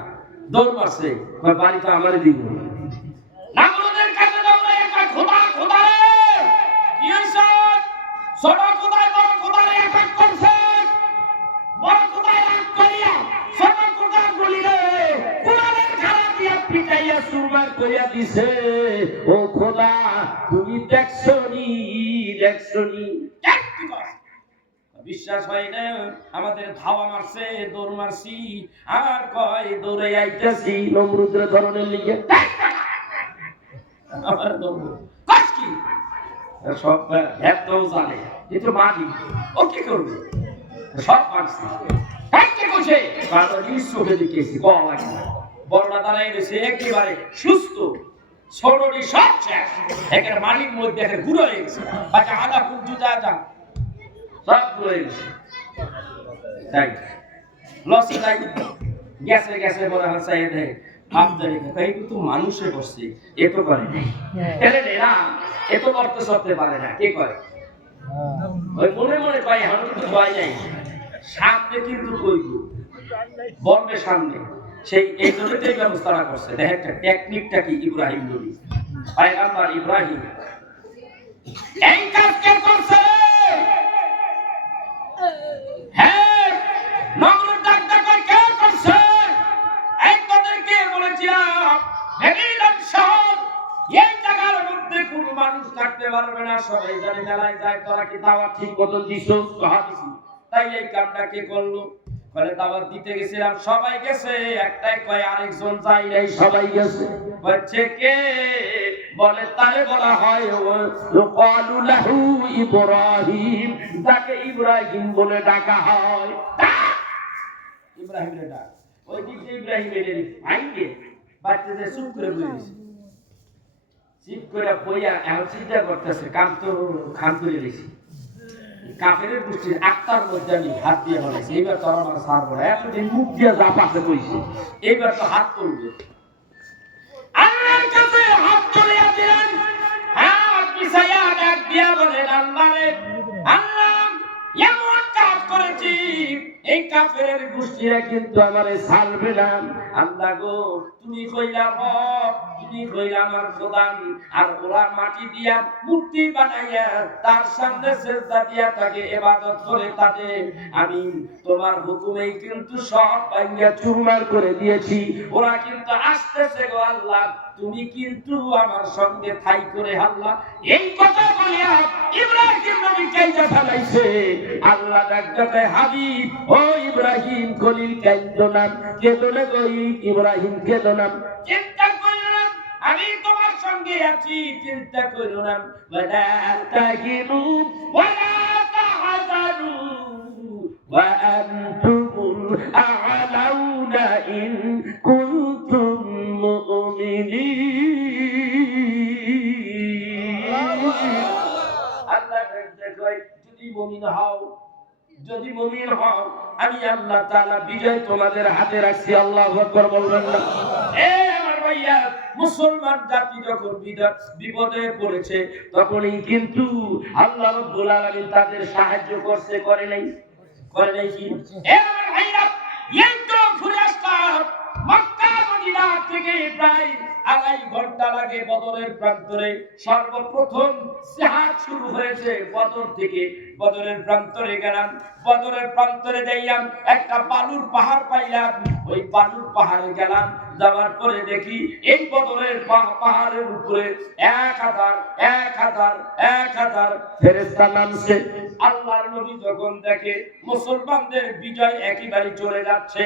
দৌড় মারছে বাড়িটা আমারই দিব নামরুদের কাছে দৌড়ে একটা খোদা রে কি হইছে ছোট খোদায় বড় খোদারে অ্যাটাক করছে বড় খোদায় রাগ করিয়া ছোট খোদা বলি রে কুড়ালের খারাপ দিয়া পিটাইয়া সুরমার করিয়া দিছে ও খোদা তুমি দেখছনি বিশ্বাস হয় না আমাদের ধাওয়া মারছে দৌড় মারছি আর কয় দৌড়ে আইতাছি নমরুদের ধরনের লিগে আমার দৌড় কাজ কি সব এত জানে কিন্তু মানি ও কি করবে সব মারছি কাকে কইছে কাটা ইসুকে দিকেছি কল লাগে বড়টা দাঁড়াই রয়েছে একেবারে সুস্থ ছোটটি সব শেষ একের মালিক মধ্যে একটা গুঁড়ো হয়ে গেছে বাচ্চা আদা খুব জুতা যা সব গুঁড়ো গেছে তাই লসে তাই গ্যাসে বড় হাসাই দেয় ভাবদারি তাই কিন্তু মানুষে করছে এত করে এরে না এত করতে সরতে পারে না কে করে ওই মনে কয় এখন কিন্তু ভয় নাই সামনে কিন্তু কইব বলবে সামনে সেই এই জন্যই ব্যবস্থাটা করছে দেখেন টেকনিকটা কি ইব্রাহিম নবী পয়গম্বর ইব্রাহিম এই কাজ কে করছে হ্যাঁ নমরুদ ডাক্তার কে করছে একজনকে বলেছিলাম হেলিলাম শহর এই জায়গার মধ্যে কোনো মানুষ থাকতে পারবে না সবাই জানে মেলায় যায় তোরা কি দাওয়াত ঠিক মতন দিছো দিছি তাই এই কামটা কে করলো বলে দাওয়াত দিতে গেছিলাম সবাই গেছে একটাই কয় আরেকজন যাই নাই সবাই গেছে বলছে কে বলে তারে বলা হয় ওয়াকালু লাহু ইব্রাহিম তাকে ইব্রাহিম বলে ডাকা হয় ইব্রাহিমের ডাক ওই দিকে ইব্রাহিমের আইগে বাচ্চাদের চুপ করে বলেছে চুপ করে বইয়া এখন চিন্তা করতেছে কাম তো খান করে দিয়েছি কাফেরের গোষ্ঠীর আত্মার মধ্যে আমি হাত দিয়ে বলেছি এইবার তো আমার সার বলে এতদিন মুখ দিয়ে যা পাশে কইছে এইবার তো হাত তুলবে আল্লাহর কাছে হাত তুলিয়া দিলেন হাত পিছাইয়া ডাক দিয়া বলেন আল্লাহ এমন কাজ করেছি এই কাফেরের গোষ্ঠীরা কিন্তু আমারে ছাড়বে না। আল্লাহ গো, তুমি কইলা হক, তুমি কইলা আমার প্রধান, আর ওরা মাটি দিয়া মূর্তি বানাইয়া তার সামনে সিজদা দিয়া তাকে ইবাদত করে তাদের আমি তোমার হুকুমেই কিন্তু সব ভাঙিয়া চুরমার করে দিয়েছি। ওরা কিন্তু আসতেছে গো আল্লাহ, তুমি কিন্তু আমার সঙ্গে ঠাই করে আল্লাহ। এই কথা বলিয়া ইব্রাহিম নবী কাইদা ফেলাইছে। আল্লাহ ডাকতে হাবিব ও ইব্রাহিম খলিল কাইদো না, কেঁদো না গো ইব্রাহিম কেঁদো না, চিন্তা করো না, আমি তোমার সঙ্গে আছি, চিন্তা করো না। ওয়ালা তাহিনু ওয়ালা তাহজানু ওয়া আনতুমুল আ'লাউনা ইন কুনতুম মুমিনিন। আল্লাহ যদি মুমিন হও, যদি মুমিন হও, আমি আল্লাহ তাআলা বিজয় তোমাদের হাতে রাখছি। আল্লাহু আকবার বলবেন না? আমার ভাইয়া, মুসলমান জাতি যখন বিপদে পড়েছে তখনই কিন্তু আল্লাহ রাব্বুল আলামিন তাদের সাহায্য করছে, করে নাই? করে নাই কি? আমার ভাইরা, এই তো ঘুরে আসলাম মক্কা মদিনা থেকে প্রায় 2.5 ঘন্টা লাগে বদরের প্রান্তরে। সর্বপ্রথম জিহাদ শুরু হয়েছে বদর থেকে। বদরের প্রান্তরে গেলাম, বদরের প্রান্তরে যাইলাম, একটা বালুর পাহাড় পাইলাম, ওই বালুর পাহাড়ে গেলাম। যাওয়ার পরে দেখি এই বদরের পাহাড়ের উপরে 1000 ফেরেশতা নামছে। আল্লাহর নবী যখন দেখে মুসলমানদের বিজয় একেবারে চলে যাচ্ছে,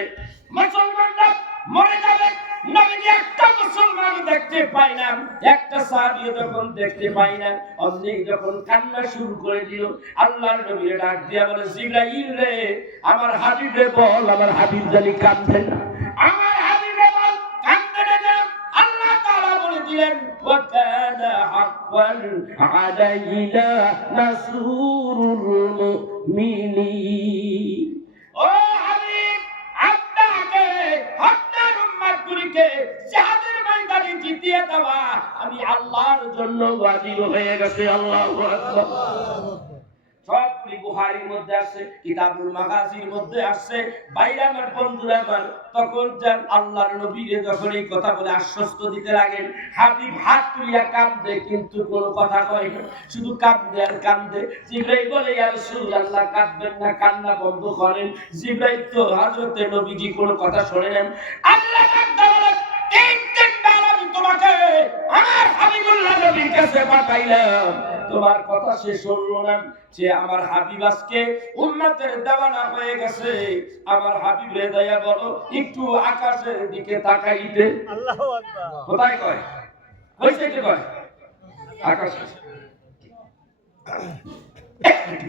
মুসলমানরা মরে যাবে, নবীজি একটা মুসলমান দেখতে পাই না, একটা সাহাবীও যখন দেখতে পাই না, অমনি যখন কান্না শুরু করে দিল, আল্লাহর নবীরে ডাক দিয়া বলে, জিবরাইল রে, আমার হাবিব রে বল, আমার হাবিব জানি কাঁদবে না, আমার হাবিব রে বল কাঁদবে না। আল্লাহ তাআলা বলে দিলেন, ওয়া কানা হাক্কান আলাইনা নাসরুল মুমিনিন। ও হাবিব, আপনাকে আপনার উম্মতগুলিকে জিহাদের ময়দানে জিতিয়ে দেওয়া আমি আল্লাহর জন্য ওয়াজিব হয়ে গেছে। আল্লাহু আকবার। সবগুলি বুখারীর মধ্যে আছে, কিতাবুল মাগাজির মধ্যে আছে। বাইরে আমার বন্ধুরা আমার, তখন যান আল্লাহর নবীকে যখন এই কথা বলে আশ্বস্ত দিতে লাগেন, হাবিব হাত তুলিয়া কাঁদে, কিন্তু কোনো কথা কয় না, শুধু কাঁদে আর কাঁদে। জিবরাইল বলে, ইয়া রাসূলুল্লাহ কাঁদবেন না, কান্না বন্ধ করেন। জিবরাইল তো হযরতে নবীজি কোনো কথা শুনে নেন। আল্লাহ তাআলা বলেন, তিনবার আমি তোমাকে আমার হাবিবুল্লাহ নবীর কাছে পাঠাইলাম, তোমার কথা সে শুনলো না। যে আমার হাবিব আজকে উম্মতের দেওয়ানা হয়ে গেছে, আমার হাবিব রে দয়া বলো একটু আকাশের দিকে তাকাইতে। আল্লাহু আকবার। কোথায় কয়? কই থেকে কয়? আকাশে।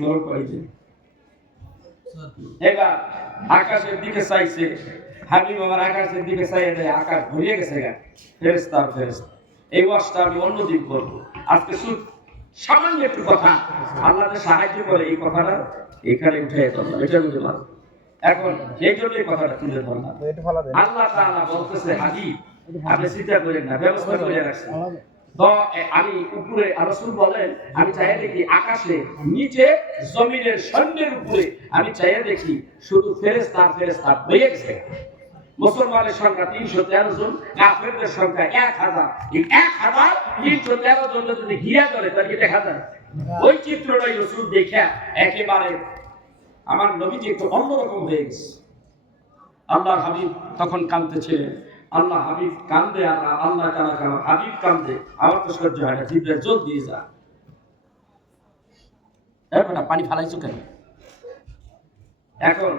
বড় কইছে, এবার আকাশের দিকে চাইছে। হাবিব আমার আকাশের দিকে চাইয়ে দেয়, আকাশ ভরিয়ে গেছে গা ফেরেশতা ফেরেশতা। এই ওয়াজটা আমি অন্যদিন করবো। আজকে শুধু সামান্য একটু কথা, আল্লাহ সাহায্য করে এই কথাটা এখানে উঠে ধরলাম, এটা বুঝে মারো। এখন এই জন্য এই কথাটা তুলে ধরলাম। আল্লাহ তাআলা বলতেছে, হাবিব আপনি চিন্তা করেন না, ব্যবস্থা করে রাখছেন। তো আমি উপরে রাসূল বলেন, আমি চাইয়ে দেখি আকাশে নিচে জমিনের সৈন্যের উপরে আমি চাইয়ে দেখি শুধু ফেরেশতা ফেরেশতা হয়ে গেছে। মুসলমানের সংখ্যা 313 জন, কাফেরদের সংখ্যা 1000। এই 1313 জন যদি ঘিরা ধরে তাহলে দেখা যায়। ওই চিত্রটাই রাসূল দেখা একেবারে আমার নবীজি একটু অন্যরকম হয়ে গেছে। আল্লাহর হাবিব তখন কাঁদতেছিলেন। আল্লাহ হাবিব কান্দে আর আল্লাহ তাআলা কাঁদে, হাবিব কান্দে, আমার তো সহ্য হয় না। জিবরাইল জল দিয়ে যা, এরপর পানি ফালাইছো কেন? এখন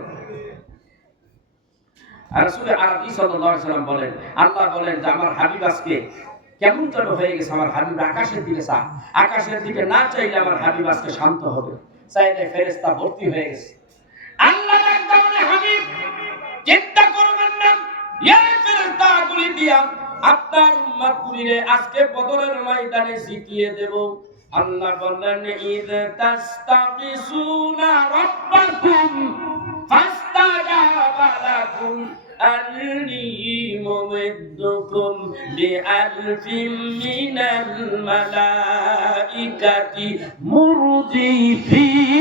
রাসূল আরবি সাল্লাল্লাহু আলাইহি ওয়াসাল্লাম বলেন, আল্লাহ বলেন যে আমার হাবিব আজকে কেমন যেন হয়ে গেছে। আমার হাবিব আকাশের দিকে চা, আকাশের দিকে না চাইলে আমার হাবিব আজকে শান্ত হবে। চাইলে ফেরেশতা ভর্তি হয়ে গেছে। আল্লাহ একদম হাবিব চিন্তা করবেন না, এই ফেরেশতা গুলি দিয়া আপনার উম্মত গুলিরে আজকে বদরের ময়দানে জিতিয়ে দেব। আল্লাহ বলেন, ইদ তাস্তাগিসুনা রাব্বাকুম ফাস্তাজাবা লাকুম আন্নী মুমিদ্দুকুম বিআলফিন মিনাল মালাইকাতি মুরদিফিন।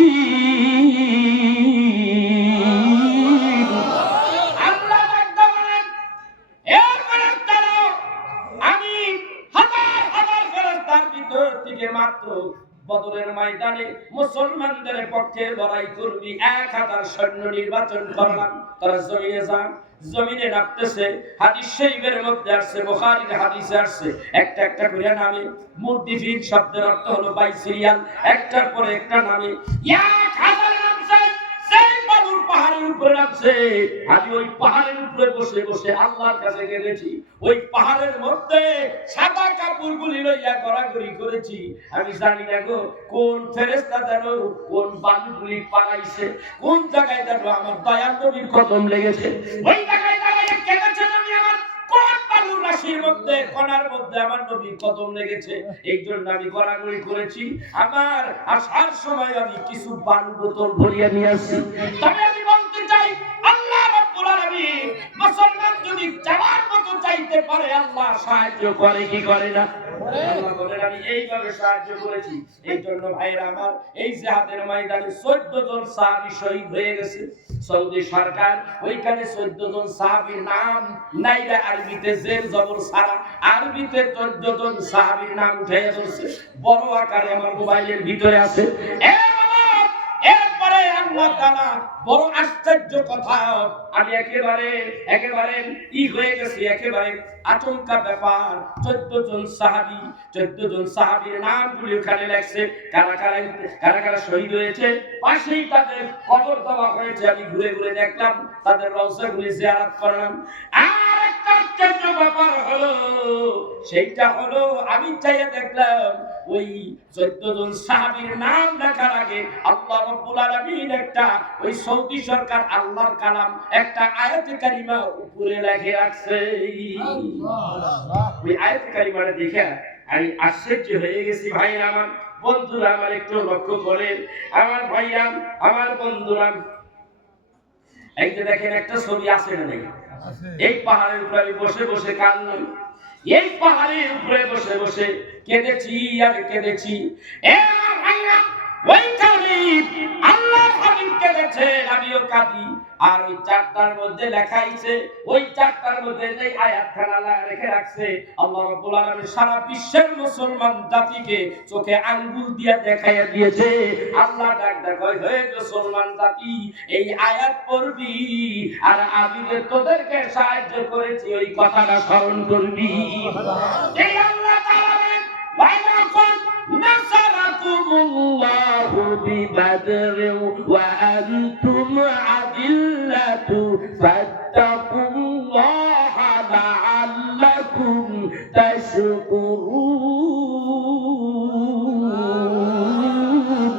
পক্ষে লড়াই করবি, 1000 সৈন্য নির্বাচন করলাম, তারা জমিনে যান। জমিনে নামতেছে, হাদিস শরীফের মধ্যে আসছে, বুখারীর হাদিসে আসছে, একটা একটা করে নামে। মুরদিফিন শব্দের অর্থ হলো বাই সিরিয়াল, একটার পরে একটা নামে। 1000 নামছে, সেই বালুর পাহাড়ের উপরে নামছে। আমি ওই পাহাড়ের উপরে বসে বসে আল্লাহর কাছে গেছি। ওই পাহাড়ের মধ্যে সাদা কাপড়গুলি লইয়া গড়াগড়ি করেছি। আমি জানি না গো কোন ফেরেশতা যেন কোন বালুগুলি পালাইছে, কোন জায়গায় যেন আমার দয়াল নবীর কদম লেগেছে। ওই জায়গায় দাঁড়িয়ে কেঁদেছে নবী আমার, কোন বালুর রাশির মধ্যে কণার মধ্যে আমার নবীর কদম লেগেছে। এই জন্য আমি গড়াগড়ি করেছি। আমার আসার সময় আমি কিছু বালু বোতল ভরিয়ে নিয়ে আসছি। তবে আমি বলতে চাই, আল্লাহ রাব্বুল আলামিন মুসলমান যদি যাওয়ার মতো চাইতে পারে, আল্লাহ সাহায্য করে কি করে না? আল্লাহ বলেন আমি এইভাবে সাহায্য করেছি। এই জন্য ভাইরা আমার, এই জিহাদের ময়দানে 14 জন সাহাবী শহীদ হয়ে গেছে। সৌদি সরকার ওইখানে 14 জন সাহাবীর নাম নাইরা আরবিতে জের জবর সারা, আরবিতে 14 জন সাহাবীর নাম উঠে ধরছে, বড় আকারে আমার মোবাইলের ভিতরে আছে। এরপরে আল্লাহ তাআলা বড় আশ্চর্য কথা, আমি একেবারে হয়ে গেছি, একেবারে আচমকা ব্যাপার। 14 জন সাহাবীর নামগুলি ওখানে লেখছে, কারা কারা শহীদ হয়েছে, পাশেই তাদের কবর দেওয়া হয়েছে। আমি ঘুরে ঘুরে দেখলাম, তাদের রওজাগুলি জিয়ারত করলাম। আর একটা আশ্চর্য ব্যাপার হলো, সেইটা হলো আমি চাইয়া দেখলাম ওই 14 জন সাহাবীর নাম লেখার আগে আল্লাহ রাব্বুল আলামিন একটা, ওই সৌদি সরকার আল্লাহর কালাম একটা আয়াতে কারিমা উপরে লিখে রাখছে। ওই আয়াতে কারিমাটা দেখে আমি আশ্চর্য হয়ে গেছি। ভাইরা আমার, বন্ধুরা আমার, একটু লক্ষ্য করেন আমার ভাইরা, আমার বন্ধুরা, এই যে দেখেন একটা ছবি আছে না নেই? এই পাহাড়ের উপরে আমি বসে বসে কাঁদলাম, এই পাহাড়ের উপরে বসে বসে কেঁদেছি আর কেঁদেছি। এ আমার ভাইরা, ওইখানে আল্লাহর হাবিব কেঁদেছে, আমিও কাঁদি। আর ওই চারটার মধ্যে লেখা আছে, ওই চারটার মধ্যে যে আয়াতখানা রেখে রাখছে, আল্লাহ রাব্বুল আলামিন সারা বিশ্বের মুসলমান জাতিকে চোখে আঙ্গুল দিয়ে দেখাইয়া দিয়েছে। আল্লাহ ডাক কয়, হে মুসলমান জাতি, এই আয়াত পড়বি আর আমি যে তোদেরকে সাহায্য করেছি ওই কথাটা স্মরণ করবি। এই আল্লাহ তাআলা বলেন, ওয়ালাকুম নাসারাকুমুল্লাহু বিবাদরিন ওয়া আনতুম আদিল্লাতু ফাত্তাকুল্লাহা লাআল্লাকুম তাশকুরুন।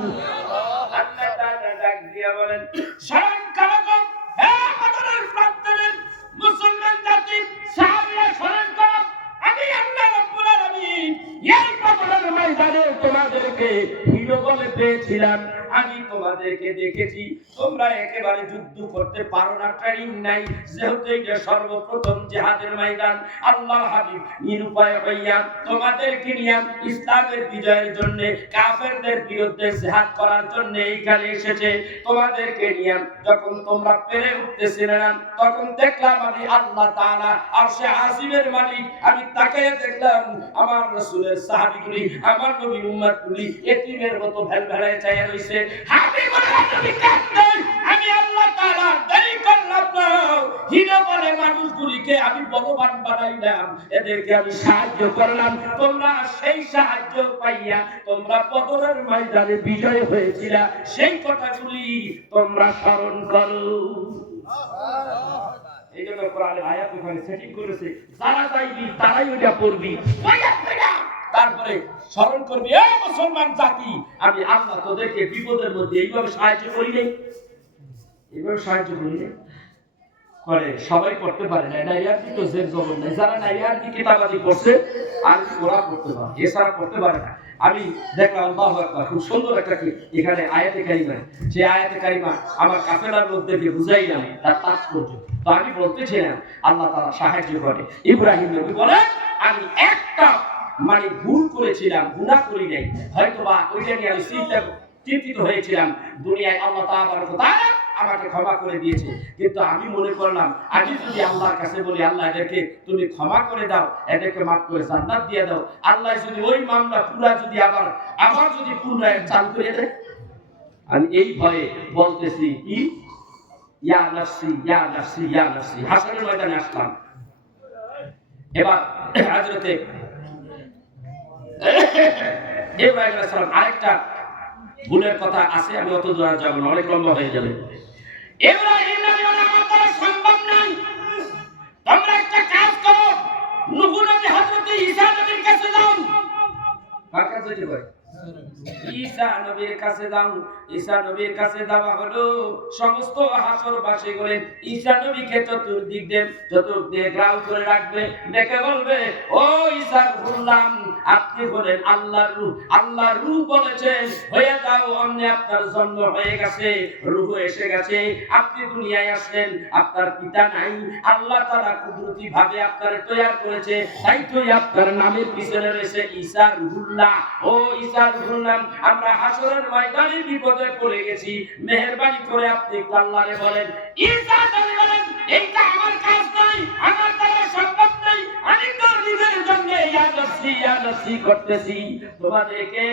আল্লাহ তাআলা ডাক দিয়া বলেন, স্মরণ করো হে বদরের প্রান্তরের মুসলমান জাতি, সাহাবীরা স্মরণ করো, আমি আল্লাহ রাব্বুল আলামিন এই বদরের ময়দানে তোমাদেরকে হিরো বলে পেয়েছিলাম। আমি তোমাদেরকে দেখেছি তোমরা একেবারে যুদ্ধ করতে পারো না, ট্রেনিং নাই, যেহেতু এটা সর্বপ্রথম জিহাদের ময়দান। আল্লাহর হাবিব নিরুপায় হইয়া তোমাদেরকে নিয়ে ইসলামের বিজয়ের জন্য, কাফেরদের বিরুদ্ধে জিহাদ করার জন্য এইখানে এসেছে। তোমাদেরকে নিয়ে যখন তোমরা পেরে উঠতেছিলে না, তখন দেখলাম আমি আল্লাহ তাআলা আরশে আজিমের মালিক, আমি তাকাইয়া দেখলাম আমার রাসূলের সাহাবীগুলি, আমার নবীর উম্মতগুলি এতিমের মতো ভেলভেলায় চাইয়া রইছে। আমি আল্লাহ তাআলা দেরি করলাম না, হিরো বলে মানুষগুলিকে আমি বলবান বানাইলাম, এদেরকে আমি সাহায্য করলাম। তোমরা সেই সাহায্য পাইয়া তোমরা বদরের ময়দানে বিজয় হয়েছিলা, সেই কথাগুলি তোমরা স্মরণ করো। এই জন্য কোরআনে আয়াত ওখানে সেটিং করেছে, যারা চাইবি তারাই ওটা পড়বি, তারপরে স্মরণ করবি, এ মুসলমান জাতি, আমি আল্লাহ তোদেরকে বিপদের মধ্যে এইভাবে সাহায্য করি নাই, এইভাবে সাহায্য করি নাই। করে সবাই পড়তে পারে না, নাইয়ারদি তো জের জবর নাই, যারা নাইয়ারদি কিতাবাদি পড়ছে আর ওরা পড়তে পারে, এছাড়া পড়তে পারে না। আমি দেখলাম আল্লাহু আকবার, খুব সুন্দর একটা এখানে আয়াতে কারিমা, সেই আয়াতে কারিমা আমার কাফেলার মধ্যে দিয়ে বুঝাইলাম তার তাৎপর্য। তো আমি বলতেছিলাম আল্লাহ তাআলা সাহায্য করে। ইব্রাহিম নবী বলে, আমি একটা ভুল করেছিলাম, গুনাহ করি নাই, হয়তোবা ওইটা নিয়ে আমি চিন্তিত হয়েছিলাম। দুনিয়ায় আল্লাহ তাআলা আমাকে ক্ষমা করে দিয়েছে, কিন্তু আমি মনে করলাম আমি যদি আল্লাহর কাছে বলি, আল্লাহ এদেরকে তুমি ক্ষমা করে দাও, এদেরকে মাফ করে জান্নাত দিয়ে দাও, আল্লাহ যদি ওই মামলা পুরা যদি আবার যদি পুনরায় চালু করে দেয়, আমি এই ভয়ে বলতেছি কি ইয়া নাফসি ইয়া নাফসি ইয়া নাফসি। হাসরের ময়দানে আসলাম। এবার হযরতে ইব্রাহিম আলাইহিস সালাম আরেকটা ভুলের কথা আছে, আমি অত দূর যাব না, অনেক লম্বা হয়ে যাবে। ইব্রাহিম নবী বলে আমার দ্বারা সম্ভব নয়, তোমরা একটা কাজ করো, নূহ নবী হযরতে ঈসা নবীর কাছে যাও। কার কাছে যেতে হয়? ঈসা নবীর কাছে যাও। ঈসা নবীর কাছে যাওয়া হলো, সমস্ত হাসরবাসী বলে ঈসা নবীকে চতুর্দিক দিয়ে গ্রাউ করে রাখবে, দেখে বলবে ও ঈসা বললাম আপনি বলেন আল্লাহর রূহ, আল্লাহর রূহ বলেছেন হয়ে যাও, অমনি আপনার জন্ম হয়ে গেছে, রূহ এসে গেছে, আপনি দুনিয়ায় আসলেন, আপনার পিতা নাই, আল্লাহ তাআলা কুদরতি ভাবে আপনারে তৈরি করেছে, তাই তো আপনার নামের পিছনে রয়েছে ঈসা রূহুল্লাহ। ও ঈসা রূহুল্লাহ, আমরা হাসরের ময়দানে বিপদে পড়ে গেছি, মেহেরবানি করে আপনি একটু আল্লাহরে বলেন। ঈসা নবী বলেন এইটা আমার কাজ নয়, আমার দ্বারা সম্ভব নয়, আমি তো নিজের জন্য ইয়া নফসি করতেছি। তোমাদেরকে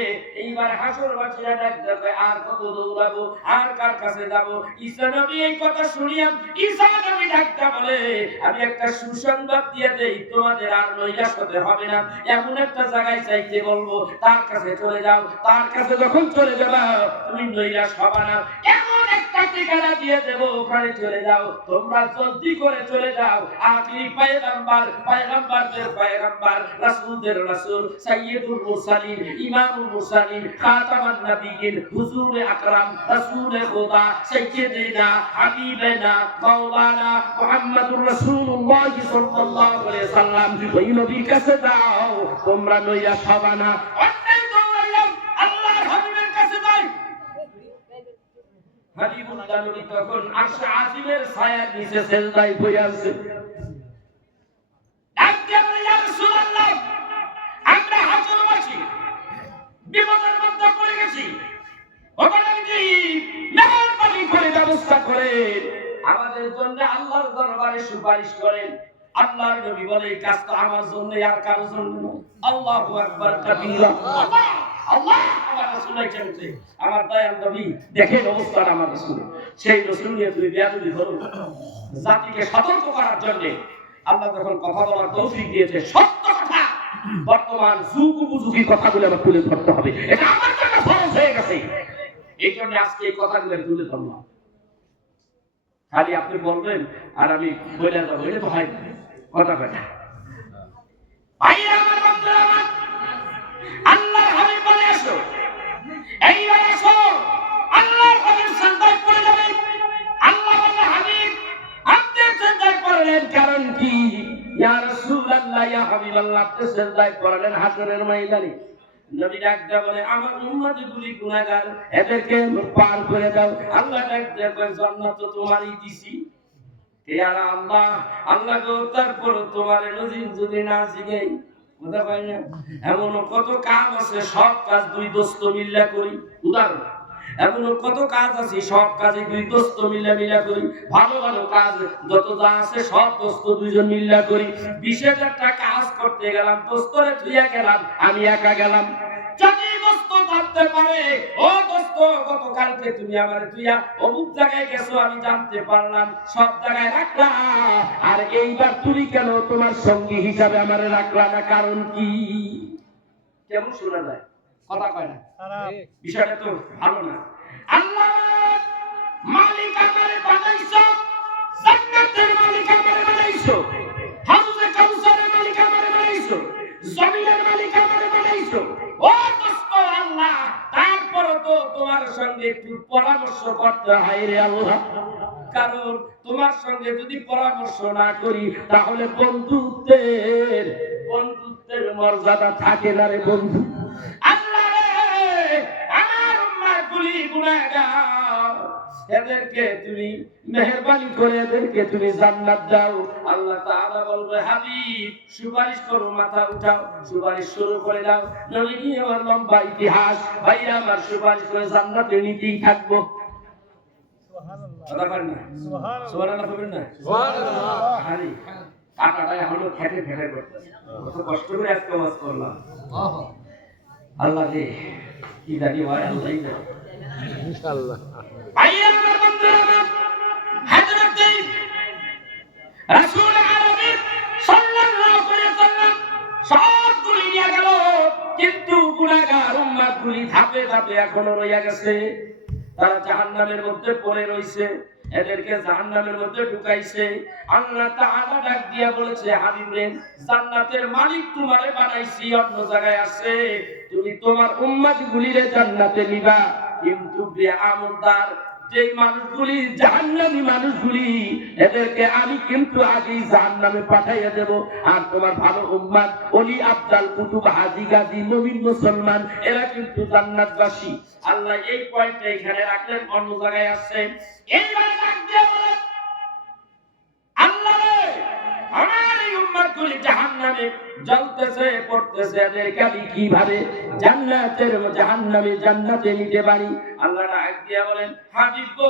এইবার হাসরবাসীরা ডাক দেবে, আর কত দৌড়াবো, আর কার কাছে যাব? ঈসা নবী এই কথা শুনিয়া ঈসা নবী ডাকটা বলে আমি একটা সুসংবাদ দিয়ে দেই, তোমাদের আর নৈরাশ হতে হবে না, এমন একটা জায়গায় চাইতে বলবো, তার কাছে চলে যাও, তার কাছে যখন চলে যাবা তুমি নৈরাশ হবে না, এমন একটা ঠিকানা দিয়ে দেব, ওখানে চলে যাও, তোমরা জলদি করে চলে যাও। আখিরি পয়গম্বরদের পয়গম্বর, রাসূলদের রাসূল, সাইয়্যিদুল মুরসালিন, ইমামুল মুরসালিন, খাতামান নবিয়্যিন, হুজুরে আকরাম, রাসূলে খোদা, সাইয়্যিদিনা হাবিবানা মাওলানা মুহাম্মাদুর রাসূলুল্লাহ সাল্লাল্লাহু আলাইহি সাল্লাম, ওই নবীর কাছে যাও, তোমরা নৈরাশ হবে না। হাবিবুল্লাহ নবী তখন আরশে আজিমের ছায়ার নিচে সেজদায় বসে আছে। ডাকতে বলে ইয়া রাসূলুল্লাহ, আমরা হাসরবাসী বিপদের মধ্যে পড়ে গেছি, ওখানে কি মেহেরবানি করে ব্যবস্থা করে আমাদের জন্য আল্লাহর দরবারে সুপারিশ করেন। আল্লাহর নবী বলে এই কাজটা আমার জন্য আর কারো জন্য নয়। আল্লাহু আকবার কাবীরা। আল্লাহ আমার রাসূলের চলতে আমার দয়াল নবী দেখেন অবস্থাটা আমার রাসূল, সেই রাসূল নিয়ে তুমি বেয়াদবি করো। জাতিকে সতর্ক করার জন্য আল্লাহ যখন কথা বলার তৌফিক দিয়েছে, সত্য কথা, বর্তমান যুগ উপযোগী কথাগুলো আমরা তুলে ধরতে হবে, এটা আমার জন্য ফরজ হয়ে গেছে। এই জন্য আজকে এই কথাগুলো তুলে ধরলাম। খালি আপনি বলবেন আর আমি বলে যাবো, এটা তো হয় কথা কয় না। ভাইরা আমার, বন্ধুরা আমার, আল্লাহর হাবিব বলে আসো, এইবার আসো, আল্লাহর হাবিব সিজদায় পড়ে যাবে। আল্লাহ বলে হাবিব আপনি সিজদায় পড়লেন কারণ কি? ইয়া রাসূলুল্লাহ ইয়া হাবিবাল্লাহ, আপনি সিজদায় পড়লেন হাসরের ময়দানে। নবী ডাকতে বলে আমার উম্মতগুলি গুনাহগার, এদেরকে পার করে দাও। আল্লাহ ডাকতে বলে জান্নাত তো তোমারই দিছি। ইয়া আল্লাহ, আল্লাহ গো তারপর তোমার নজির যদি না জিগাই কথা পাই না, এমন কত কাজ আছে সব কাজ দুই দোস্ত মিল্লা করি। উদাহরণ, এমন কত কাজ আছে সব কাজে দুই দোস্ত মিল্লা করি। ভালো ভালো কাজ যত যা আছে সব দোস্ত দুইজন মিল্লা করি। বিশেষ একটা কাজ করতে গেলাম, দোস্তরে থুইয়া গেলাম, আমি একা গেলাম। যদি দোস্ত ভাবতে পারে ও দোস্ত গতকালকে তুমি আমার তুইয়া অমুক জায়গায় গেছো, আমি জানতে পারলাম, সব জায়গায় রাখলা, আর এইবার তুমি কেন তোমার সঙ্গী হিসাবে আমারে রাখলা না, কারণ কি? কেমন শোনা যায়? কথা কয় না, বিষয়টা তো ভালো না। আল্লাহ মালিক আমারে বানাইছো, জান্নাতের মালিক আমারে বানাইছো, হাউজে কাউসারের মালিক আমারে বানাইছো, জমিনের মালিক আমারে বানাইছো। ও দোস্ত আল্লাহ, তারপরও তো তোমার সঙ্গে একটু পরামর্শ করতে হয় রে আল্লাহ, কারণ তোমার সঙ্গে যদি পরামর্শ না করি তাহলে বন্ধুত্বের মর্যাদা থাকে না রে বন্ধু। আল্লাহ রে, আমার উম্মতগুলি গুনাহগার, এদেরকে তুমি মেহেরবানি করে এদেরকে তুমি জান্নাত দাও। আল্লাহ তাআলা বলবে হাবিব সুপারিশ করো, মাথা উঠাও, সুপারিশ শুরু করে দাও। নবী নিয়ে আমার লম্বা ইতিহাস, ভাইরা আমার সুপারিশ করে জান্নাতে নিতেই থাকবো। সুবহানাল্লাহ, সুবহানাল্লাহ বলবেন না? সুবহানাল্লাহ। খালি কাটাটা এখনো খেটে করতেছে, কত কষ্ট করে আজকে ওয়াজ করলাম। আল্লাহ রে কি জানি হয় আল্লাহ ইনশাআল্লাহ। ভাইয়া আমার বন্ধুরা আমার, হযরত রাসূল আরবি সাল্লাল্লাহু আলাইহি ওয়াসাল্লাম সবগুলি নিয়ে গেল, কিন্তু গুনাহগার উম্মতগুলি ধাপে ধাপে এখনো রইয়া গেছে। তারা জাহান্নামের মধ্যে পড়ে রইছে, এদেরকে জাহান্নামের মধ্যে ঢুকাইছে। আল্লাহ তাআলা ডাক দিয়া বলেছে, হাবিবে জান্নাতের মালিক তোমারে বানাইছি, অন্য জায়গায় আছে, তুমি তোমার উম্মতগুলিরে জান্নাতে নিবা। কিন্তু বেআমলদার যেই মানুষগুলি জাহান্নামী মানুষগুলি, এদেরকে আমি কিন্তু আগেই জাহান্নামে পাঠাইয়া দেব। আর তোমার ভালো উম্মত ওলি আফজাল কুতুব হাজী গাজী নবীন মুসলমান এরা কিন্তু জান্নাতবাসী। আল্লাহ এই পয়েন্টটা এখানে রাখলেন, অন্য জায়গায় আছে। এইবারে ডাক দিয়ে বলে, আল্লাহ রে আমার এই উম্মতগুলি জাহান্নামে জ্বলতেছে পড়তেছে, এদেরকে আমি কিভাবে জান্নাতের জাহান্নামে জান্নাতে নিতে পারি? আল্লাহ ডাক দিয়া বলেন, হাবিব গো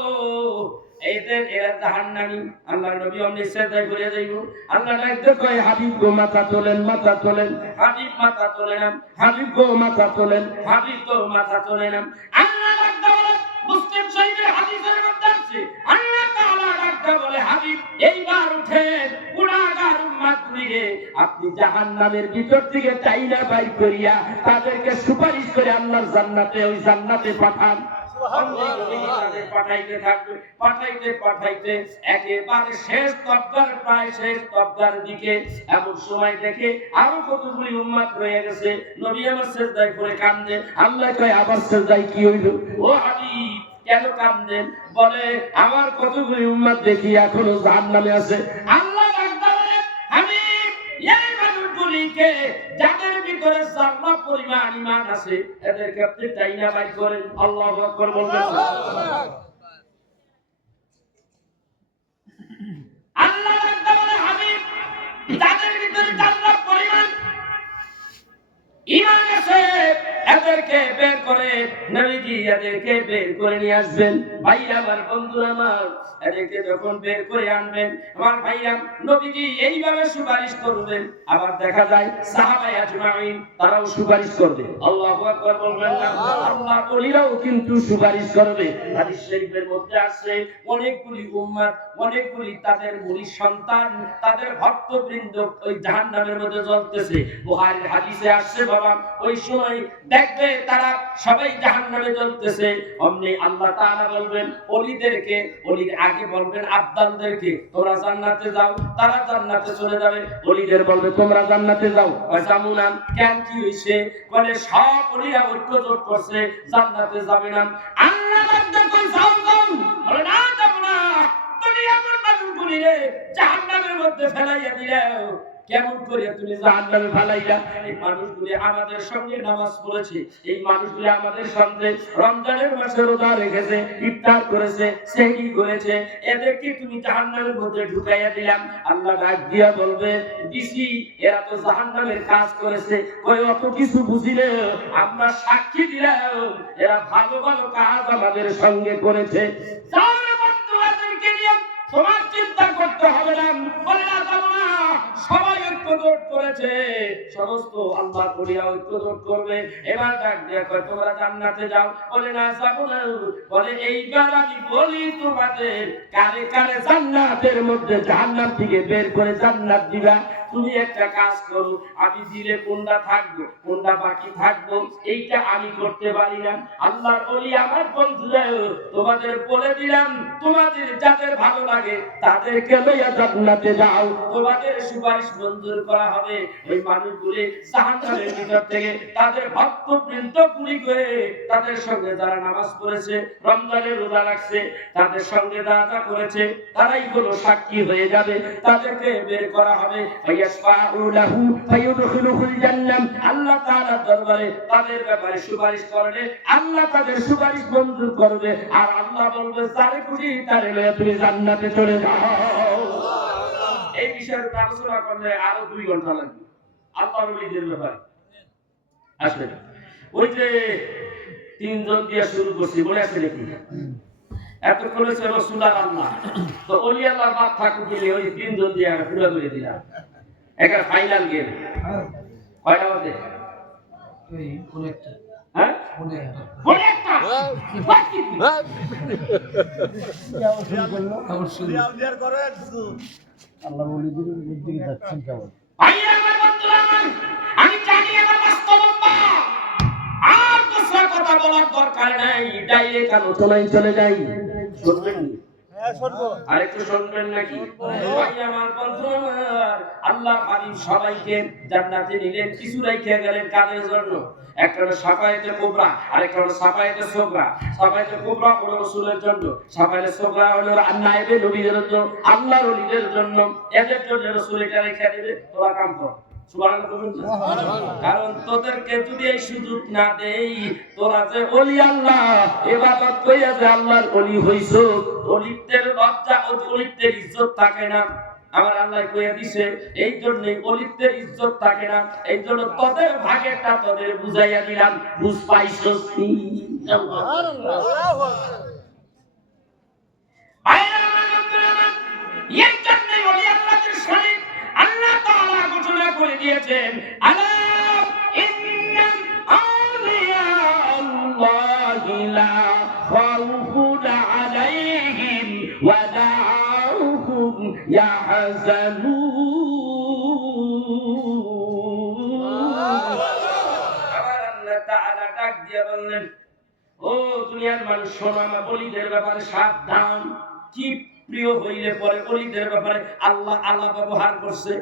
এরা জাহান্নামী। আল্লাহ নবী অমনি সেজদায় করে যাইব। আল্লাহ ডাক দিয়ে কয়, হাবিব গো মাথা তোলেন, মাথা তোলেন। হাবিব মাথা তোলেন, হাবিব গো মাথা তোলেন, হাবিব গো মাথা তোলেন। আল্লাহ ডাক দিয়ে বলেন, মুসলিম শরীফের হাদিসের মধ্যে আছে, আল্লাহ তাআলা ডাক দিয়ে বলে, হাবিব এইবার উঠেন, গুনাহগার উম্মতগুলিরে আপনি জাহান্নামের ভিতর থেকে টাইনা বাইর করিয়া তাদেরকে সুপারিশ করে আল্লাহর জান্নাতে, ওই জান্নাতে পাঠান। পাঠাইতে থাকবে, পাঠাইতে পাঠাইতে একেবারে শেষ তবগার, প্রায় শেষ তবগার দিকে এমন সময় দেখে আরো কতগুলি উম্মত রয়ে গেছে। নবী আমার সেজদায় পড়ে কান্দে। আল্লাহ কয়, আবার সেজদায় কি হইল? ও হাবিব কেন কান্দেন? বলে, আমার কতগুলি উম্মত দেখি এখনো জাহান্নামে আছে। আল্লাহ ডাকতে বলে, হাবিব এই মানুষগুলিকে যাদের ভিতরে জান্নাত পরিমাণ ঈমান আছে, এদেরকে আপনি টাইনা বাইর করেন। আল্লাহু আকবার বলবেন। আল্লাহ ডাকতে বলে, হাবিব যাদের ভিতরে জান্নাত পরিমাণ ঈমান আছে এদেরকে বের করে, নবীজি এদেরকে বের করে নিয়ে আসবেন। ভাইরা আমার, বন্ধুরা আমার, এদেরকে যখন বের করে আনবেন, আমার ভাইরা নবীজি এইভাবে সুপারিশ করবেন। আবার দেখা যায় সাহাবায়ে আজমাইন তারাও সুপারিশ করবে। আল্লাহু আকবার বলবেন না? আল্লাহর ওলিরাও কিন্তু সুপারিশ করবে। হাদিস শরীফের মধ্যে আছে, অনেকগুলি উম্মত, অনেকগুলি তাদের মুরিদ সন্তান, তাদের ভক্তবৃন্দ ওই জাহান্নামের মধ্যে জ্বলতেছে। বুখারীর হাদিসে আসছে, বাবা ওই সময় দেখবে তারা সবাই জাহান্নামে জ্বলতেছে। অমনি আল্লাহ তাআলা বলবেন ওলিদেরকে, ওলির আগে বলবেন আব্দালদেরকে, তোমরা জান্নাতে যাও। তারা জান্নাতে চলে যাবে। ওলিদের বলবে, তোমরা জান্নাতে যাও। যাবো না। কেন, কি হইছে? বলে, সব ওলিরা ঐক্যজোট করছে, জান্নাতে যাবে না। আল্লাহ বান্দা কই, যাও যাও। বলে, না যাবো না, তুমি আমার মানুষগুলিরে জাহান্নামের মধ্যে ফেলাইয়া দিলাও। কেমন করে তুমি জাহান্নামে ফেলাইলা? এই মানুষগুলি আমাদের সঙ্গে নামাজ পড়েছে, এই মানুষগুলি আমাদের সঙ্গে রমজানের মাসে রোজা রেখেছে, ইফতার করেছে, সেহরি করেছে, এদেরকে তুমি জাহান্নামের মধ্যে ঢুকাইয়া দিলাম। আল্লাহ ডাক দিয়া বলবে, দিছি, এরা তো জাহান্নামের কাজ করেছে, কই অত কিছু বুঝিলে আমরা সাক্ষী দিলাম, এরা ভালো ভালো কাজ আমাদের সঙ্গে করেছে। যাও রে বন্ধু, এদেরকে নিয়ে তোমার চিন্তা করতে হবে না। বলে, না যাবো না, সবাই ঐক্যজোট করেছে, সমস্ত আল্লাহ করিয়া ঐক্যজোট করবে। এবার ডাক দিয়ে কয়, তোমরা জান্নাতে যাও। বলে, না যাবো না। বলে, এইবার আমি বলি তোমাদের কারে কারে জান্নাতের মধ্যে জাহান্নাম থেকে বের করে জান্নাত দিবা। তুমি একটা কাজ করো, আমি দিলে কোনটা থাকবো, কোনটা বাকি থাকবো, এইটা আমি করতে পারি না। আল্লাহর ওলি আমার বন্ধুরা, তোমাদের বলে দিলাম, তোমাদের যাদের ভালো লাগে তাদেরকে লইয়া জান্নাতে যাও, তোমাদের সুপারিশ মঞ্জুর করা হবে। ওই মানুষগুলি জাহান্নামের ভিতর থেকে তাদের ভক্তবৃন্দ গুলি করে, তাদের সঙ্গে যারা নামাজ পড়েছে, রমজানের রোজা রাখছে, তাদের সঙ্গে যা যা করেছে, তারাই কোনো সাক্ষী হয়ে যাবে। তাদেরকে বের করা হবে। আল্লাহ তাআলার দরবারে তাদের ব্যাপারে সুপারিশ করবে, আল্লাহ তাদের সুপারিশ মঞ্জুর করবে। আর আল্লাহ বলবে, তারে খুশি তারে লয়ে তুমি জান্নাতে চলে যাও। এই বিষয়ে আলোচনা করলে আরো 2 ঘন্টা লাগবে। আল্লাহর ওলিদের ব্যাপারে আসলে ওই যে 3 জন দিয়ে শুরু করছি, মনে আছে নাকি? এতক্ষণ হচ্ছে রাসূল আর আল্লাহ, তো ওলি আল্লাহর বাদ থাকুক দিলে ওই 3 জন দিয়ে পুরো করে দিলাম। একটা ফাইনাল গেম। কয়টা বাজে? এই কোন একটা হ্যাঁ কোন একটা বলে একটা অবশ্যই আল্লাহ বলিদের দিকে যাচ্ছেন কেমন ভাইয়া আমার বন্ধুরা আমার, আমি জানি আমার বাস্তবতা আর দুসরা কথা বলার দরকার নাই, ডাইরেক্ট আলোচনায় চলে যাই। শুনবেন আরেকটু শুনবেন নাকি? ভাই আমার বন্ধু আমার, আল্লাহ হাবিব সবাইকে জান্নাতে নিলেন, কিছু রাইখা গেলেন কাদের জন্য? একটা হলো সাফায়েতে কুবরা, আরেকটা হলো সাফায়েতে সুগরা। সাফায়েতে কুবরা হলো রাসূলের জন্য, সাফায়েতে সুগরা হলো নায়েবে নবীদের জন্য, আল্লাহর ওলিদের জন্য। এদের জন্য রাসূল এটা রেখে দিবে, তোরা কাম কর। সুবহানাল্লাহ বলবেন না? কারণ তোদেরকে যদি এই সুযোগ না দেই, তোরা যে ওলি আল্লাহ ইবাদত কইরা যে আল্লাহর ওলি হইছো, ওলিদের লজ্জা ও ওলিদের ইজ্জত থাকে না। আমার আল্লাহ কইয়া দিছে, এই জন্যই ওলিদের ইজ্জত থাকে না। এই জন্য তোদের ভাগেরটা তোদের বুঝাইয়া দিলাম, বুঝ পাইছস কি? আয়রা আমার, এই জন্যই ওলি আল্লাহদের শানে আল্লাহ তাআলা ঘোষণা করে দিয়েছেন, আলা ইন্না আউলিয়া আল্লাহি লা খাউফুন আলাইহিম ওয়া লা হুম ইয়াহজানুন। আমার আল্লাহ তাআলা ডাক দিয়ে বললেন, ও দুনিয়ার মানুষ শোনো, আমার ওলিদের ব্যাপারে সাবধান। কি প্রিয় হইলে পরে ওলিদের ব্যাপারে আল্লাহ আল্লাহ ব্যবহার করছে।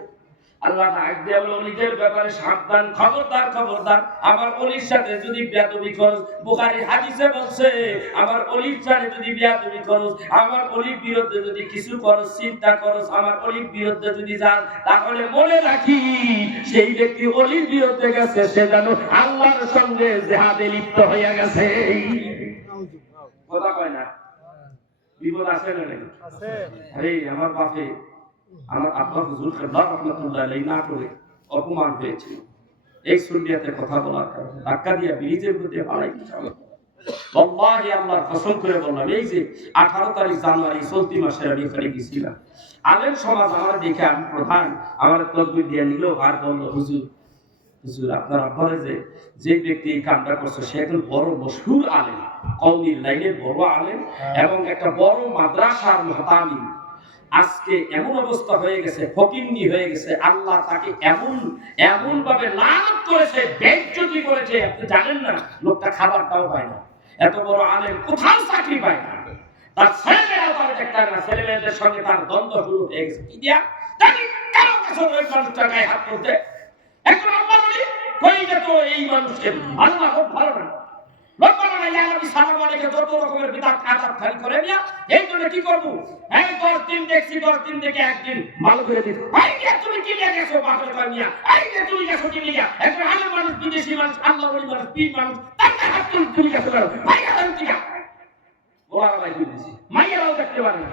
আল্লাহ ডাক দিয়ে বলে, ওলিদের ব্যাপারে সাবধান, খবরদার খবরদার। আমার ওলির সাথে যদি বেয়াদবি করস, বুখারী হাদিসে বলছে, আমার ওলির সাথে যদি বেয়াদবি করস, আমার ওলির বিরুদ্ধে যদি কিছু করস, চিন্তা করস, আমার ওলির বিরুদ্ধে যদি যান, তাহলে মনে রাখি সেই ব্যক্তি ওলির বিরুদ্ধে গেছে, সে যেন আল্লাহর সঙ্গে জিহাদে লিপ্ত হইয়া গেছে। কথা কয় না? বিপদ আছে না নাকি? আছে। আরে আমার বাপে, আমার আব্বা হুজুর খেদমত রাহমাতুল্লাহ আলাইহি না করে অপমান হয়েছিল এই সুন্নিয়াতের কথা বলার কারণে, ধাক্কা দিয়া ব্রিজের মধ্যে ফালাই দিয়েছিল। ওয়াল্লাহি আল্লাহর কসম করে বললাম, এই যে 18 তারিখ জানুয়ারি চলতি মাসে আমি এখানে গেছিলাম, আলেম সমাজ আমার দেখে আমি প্রধান আমার তকবীর দিয়ে নিল আর বলল, হুজুর হুজুর আপনার আব্বারে যে ব্যক্তি এই কামটা করছে সে একজন বড় মশহুর আলেম, কওমির লাইনের বড় আলেম এবং একটা বড় মাদ্রাসার মুহতামিম। আজকে এমন অবস্থা হয়ে গেছে, ফকিন্নি হয়ে গেছে, আল্লাহ তাকে এমন ভাবে লানত করেছে, বেইজ্জতি করেছে, আপনি জানেন না। লোকটা খাবারটাও পায় না, এত বড় আলেম কোথাও চাকরি পায় না। তার ছেলেমেয়েরাও তাকে দেখতে না, ছেলেমেয়েদের সঙ্গে তার দ্বন্দ্ব শুরু হয়ে গেছে। কি দিয়া তাকে কারো কাছে ওই মানুষটার গায়ে হাত তুলতে, এখন আল্লাহ বলি কই যে তো এই মানুষকে আল্লাহ খুব ভালো না। লোকমান্য ইয়ানবী সালাম আলাইকে যত রকমের বিদআত আযাব খালি করে নিয়া, এই জন্য কি করব? এই 10 দিন দেখছি, 10 দিন দেখে একদিন ভালো করে দিই। এই যে তুমি কি লিয়া গেছো বাপরে কই নিয়া, এই যে তুমি গেছো কি লিয়া, একজন আলেম মানুষ, বিদেশি মানুষ, আল্লাহ ওলি মানুষ, পীর মানুষ, তাকে হাত তুমি গেছো কেন? ভাই আলেম কি বলা ভাই দিছি, মাইয়ারাও দেখতে পারে না,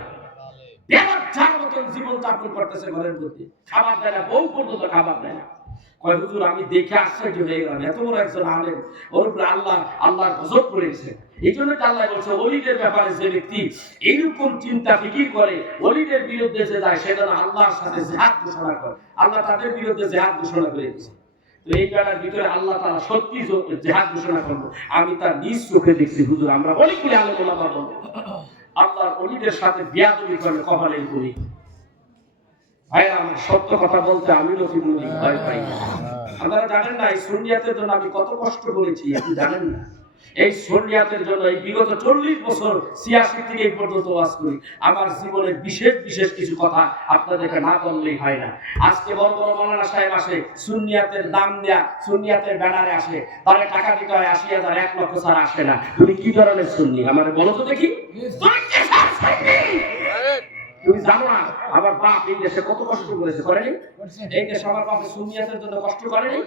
বেবাচ্চার মতন জীবন যাপন করতেছে ঘরের মধ্যে, খাবার দেয় না, বউ পর্যন্ত খাবার দেয় না। কয় হুজুর আমি দেখে আশ্চর্য হয়ে গেলাম, এত বড় একজন আলেম, ওর উপরে আল্লাহর গজব পড়েছে। এই জন্য আল্লাহ বলছে, ওলিদের ব্যাপারে যে ব্যক্তি এইরকম চিন্তা ফিকির করে, ওলিদের বিরুদ্ধে যে যায়, সে যেন আল্লাহর সাথে জিহাদ ঘোষণা করে। আল্লাহ তাদের বিরুদ্ধে জিহাদ ঘোষণা করে দিয়েছে। তো এই বেলার ভিতরে আল্লাহ তাআলা সত্যি জিহাদ ঘোষণা করলো। আমি তার নিজ চোখে দেখছি হুজুর, আমরা অনেকগুলি আলেম ওলামা বলবো, আল্লাহর ওলিদের সাথে বিয়াদবি করে কপালের করি। ভাই আমার সত্য কথা বলতে আমি নজিবুল্লাহ ভয় পাই না। আপনারা জানেন না এই সুন্নিয়াতের জন্য আমি কত কষ্ট করেছি, আপনি জানেন না। এই সুন্নিয়াতের জন্য এই বিগত 40 বছর 86 থেকে এই পর্যন্ত ওয়াজ করি। আমার জীবনের বিশেষ কিছু কথা আপনাদেরকে না বললেই হয় না। আজকে বড় বড় মাওলানা সাহেব আসে, সুন্নিয়াতের দাম দেয়া, সুন্নিয়াতের ব্যানারে আসে, তাহলে টাকা দিতে হয় 80,000, 1 লক্ষ ছাড়া আসে না। তুমি কি ধরনের সুন্নি আমারে বলো তো দেখি? তুমি জানো না আমার বাপ এই দেশে কত কষ্ট করেছে, করেনি? এই দেশে আমার বাপ সুন্নিয়াতের জন্য কষ্ট করেনি?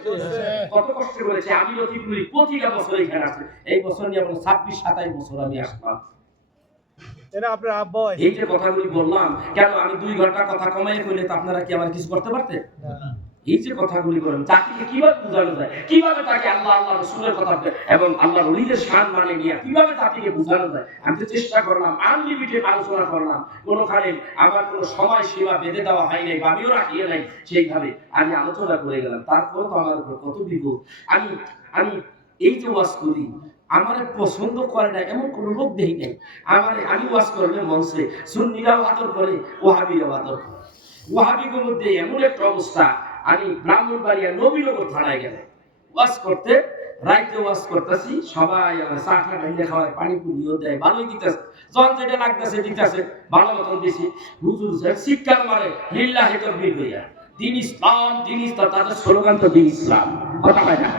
কত কষ্ট করেছে। আমি লতিফুলি প্রতিটা বছর এখানে আছে, এই বছর নিয়ে 26-27 বছর আমি আসলাম। এটা আপনার আব্বা। এই যে কথাগুলি বললাম, কেন আমি 2 ঘন্টা কথা কমাই কইলে তো আপনারা কি আমার কিছু করতে পারতেন? এই যে কথাগুলি বলেন জাতিকে কিভাবে বোঝানো যায়, কিভাবে তাকে আল্লাহ আল্লাহ রসুলের কথা এবং আল্লাহ ওলিদের শান মানে নিয়ে কিভাবে জাতিকে বোঝানো যায়। আমি তো চেষ্টা করলাম, আনলিমিটেড আলোচনা করলাম, কোনোখানে আমার কোনো সময় সীমা বেঁধে দেওয়া হয় নাই বা আমিও রাখিয়ে নাই, সেইভাবে আমি আলোচনা করে গেলাম। তারপরে তো আমার উপর কত বিপদ। আমি এই যে ওয়াজ করি, আমার পছন্দ করে না এমন কোন লোক দেখি নাই। আমি ওয়াজ করলে মঞ্চে সুন্নিরাও আদর করে, ওয়াহাবিরাও আদর করে। ওয়াহাবিদের মধ্যে এমন একটা অবস্থা, আমি ব্রাহ্মণবাড়িয়া নবীনগর থানায় গেলাম ওয়াজ করতে, রাইতে ওয়াজ করতেছি, সবাই আমার চা টা ঢেলে খাওয়ায়, পানি পুনিও দেয়, ভালোই দিতেছে, জন যেটা লাগতেছে দিতেছে, ভালো মতন বেশি। হুজুর শিক্ষার মারে লিল্লাহি তাকবীর হইয়া দিন ইসলাম, দিন ইসলাম, তাদের স্লোগান তো দিন ইসলাম, কথা হয় না?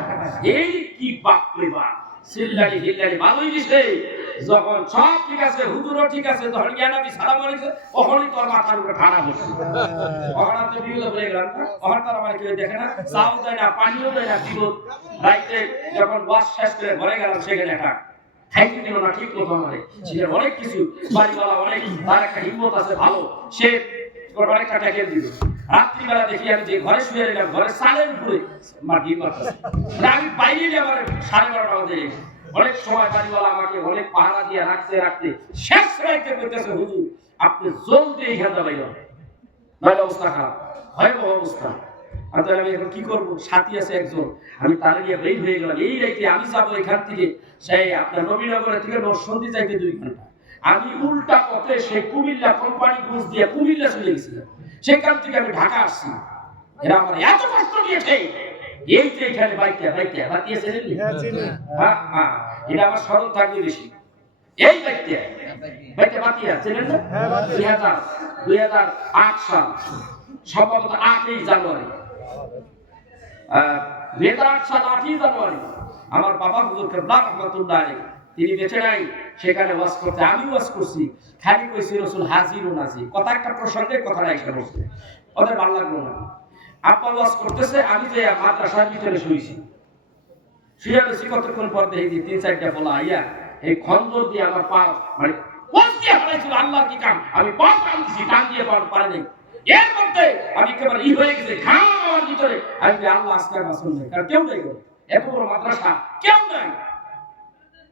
এই কি বাপরে বাপ, সিল্লারি হিল্লারি ভালোই দিছে। যখন সব ঠিক আছে, হুজুরও ঠিক আছে, তখন জ্ঞানাবি সালাম আলাইছে, ওখানেই তোর মাথার উপরে ঠাড়া বসে। ওখানে তো বিপদ হয়ে গেলাম, ওখানে তো আমার কেউ দেখে না, চাও দেয় না, পানিও দেয় না, বিপদ। রাইতে যখন বাস শেষ করে ঘরে গেলাম, সেখানে একটা খাইতে দিল না ঠিক মতো আমাদের, সেখানে অনেক কিছু বাড়িওয়ালা অনেক, তার একটা হিম্মত আছে ভালো, সে অনেকটা ট্যাকেল দিল। রাত্রিবেলা দেখি আমি যে ঘরে শুয়ে নিলাম, ঘরে সালের উপরে মাটি মারতেছে, আমি বাইরে আমার 12:30 বাজে। অনেক সময় বাড়িওয়ালা আমাকে অনেক পাহারা দিয়ে রাখতে শেষ রাইতে বলতেছে, হুজুর আপনি জলদি এখানে যাবেন, নইলে অবস্থা খারাপ, ভয়াবহ অবস্থা। আর তাহলে আমি এখন কি করবো? সাথী আছে একজন, আমি তার নিয়ে বের হয়ে গেলাম। এই রাইতে আমি যাবো এখান থেকে সেই আপনার নবীনগরের থেকে নরসিংদী যাইতে 2 ঘন্টা। আমি উল্টা পথে সেই কুমিল্লা কোম্পানি ঘুষ দিয়ে কুমিল্লা চলে গেছিলাম, সেখান থেকে আমি ঢাকা আসছি। এরা আমার এত কষ্ট দিয়েছে, এই যে এখানে বাতিয়েছে, এটা আমার স্মরণ থাকবে বেশি। এই বাতিয়া চেনেন না? 2008 সাল, সম্ভবত 8ই জানুয়ারি, 2008 সাল 8ই জানুয়ারি আমার বাবা হুজুর কেবলা রহমাতুল্লাহ আলাইহি, তিনি বেঁচে নাই, সেখানে ওয়াজ করতে আমি ওয়াজ করছি। খালি কইছি রাসূল হাজির ও নাজির, কথা একটা প্রসঙ্গে কথাটা এসে বলছে, ওদের ভালো লাগলো না। আব্বা ওয়াজ করতেছে, আমি যে মাদ্রাসার ভিতরে শুয়েছি, শুয়ে রয়েছি, কতক্ষণ পর দেখি 3-4টা বলা আইয়া এই খন্দর দিয়ে আমার পা মানে পৌঁছে হারাইছিল। আল্লাহ কি কাম, আমি পা টান দিছি, টান দিয়ে পারে নাই, এর মধ্যে আমি একেবারে হয়ে গেছে ঘাম আমার ভিতরে। আমি আল্লাহ আজকে বাঁচন নেই, কারণ কেউ নেই, এত বড় মাদ্রাসা কেউ নাই,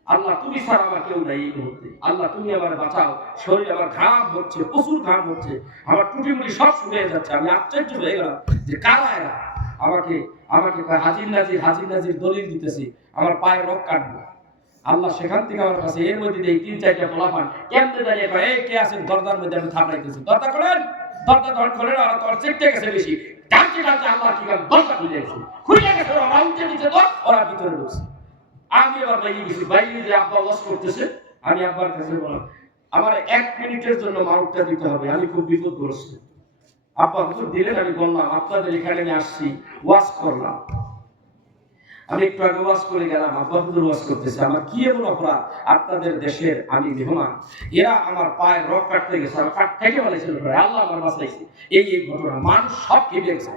আল্লাহ তুমি ছাড়া আমার কেউ নাই এই মুহূর্তে, আল্লাহ তুমি আমার বাঁচাও। শরীর আমার ঘাম হচ্ছে, প্রচুর ঘাম হচ্ছে, আমার টুটি মুটি সব শুকিয়ে যাচ্ছে। আমি আশ্চর্য হয়ে গেলাম যে কারা এরা, আমাকে হাজির নাজির দলিল দিতেছি, আমার পায়ে রক কাটবো। আল্লাহ সেখান থেকে আমার কাছে এর মধ্যে এই 3-4টা পোলাপান কেমনে দাঁড়িয়ে কয়, এই কে আছেন দরজার মধ্যে? আমি থামড়াইতেছি, দরজা খোলেন, দরজা ধর খোলেন, আর তোর চেকতে গেছে বেশি, টানতে আল্লাহ কি দরজা খুলে গেছে, ওরা উঠে দিচ্ছে, তো ওরা ভিতরে ঢুকছে। আমি আবার বাইরে গেছি, বাইরে যে আব্বা ওয়াজ করতেছে, আমি আব্বার কাছে বললাম আমার 1 মিনিটের জন্য মাউটটা দিতে হবে, আমি খুব বিপদগ্রস্ত। আব্বা হুজুর দিলেন, আমি বললাম আপনাদের এখানে আমি আসছি, ওয়াজ করলাম। আমি একটু আগে ওয়াজ করে গেলাম, আব্বা হুজুর ওয়াজ করতেছে, আমার কি এমন অপরাধ, আপনাদের দেশের আমি মেহমান, এরা আমার পায়ে রক কাটতে গেছে, আমার কাট থেকে বলেছিল, আল্লাহ আমার বাঁচাইছে। এই ঘটনা মানুষ সব কেঁপে গেছে,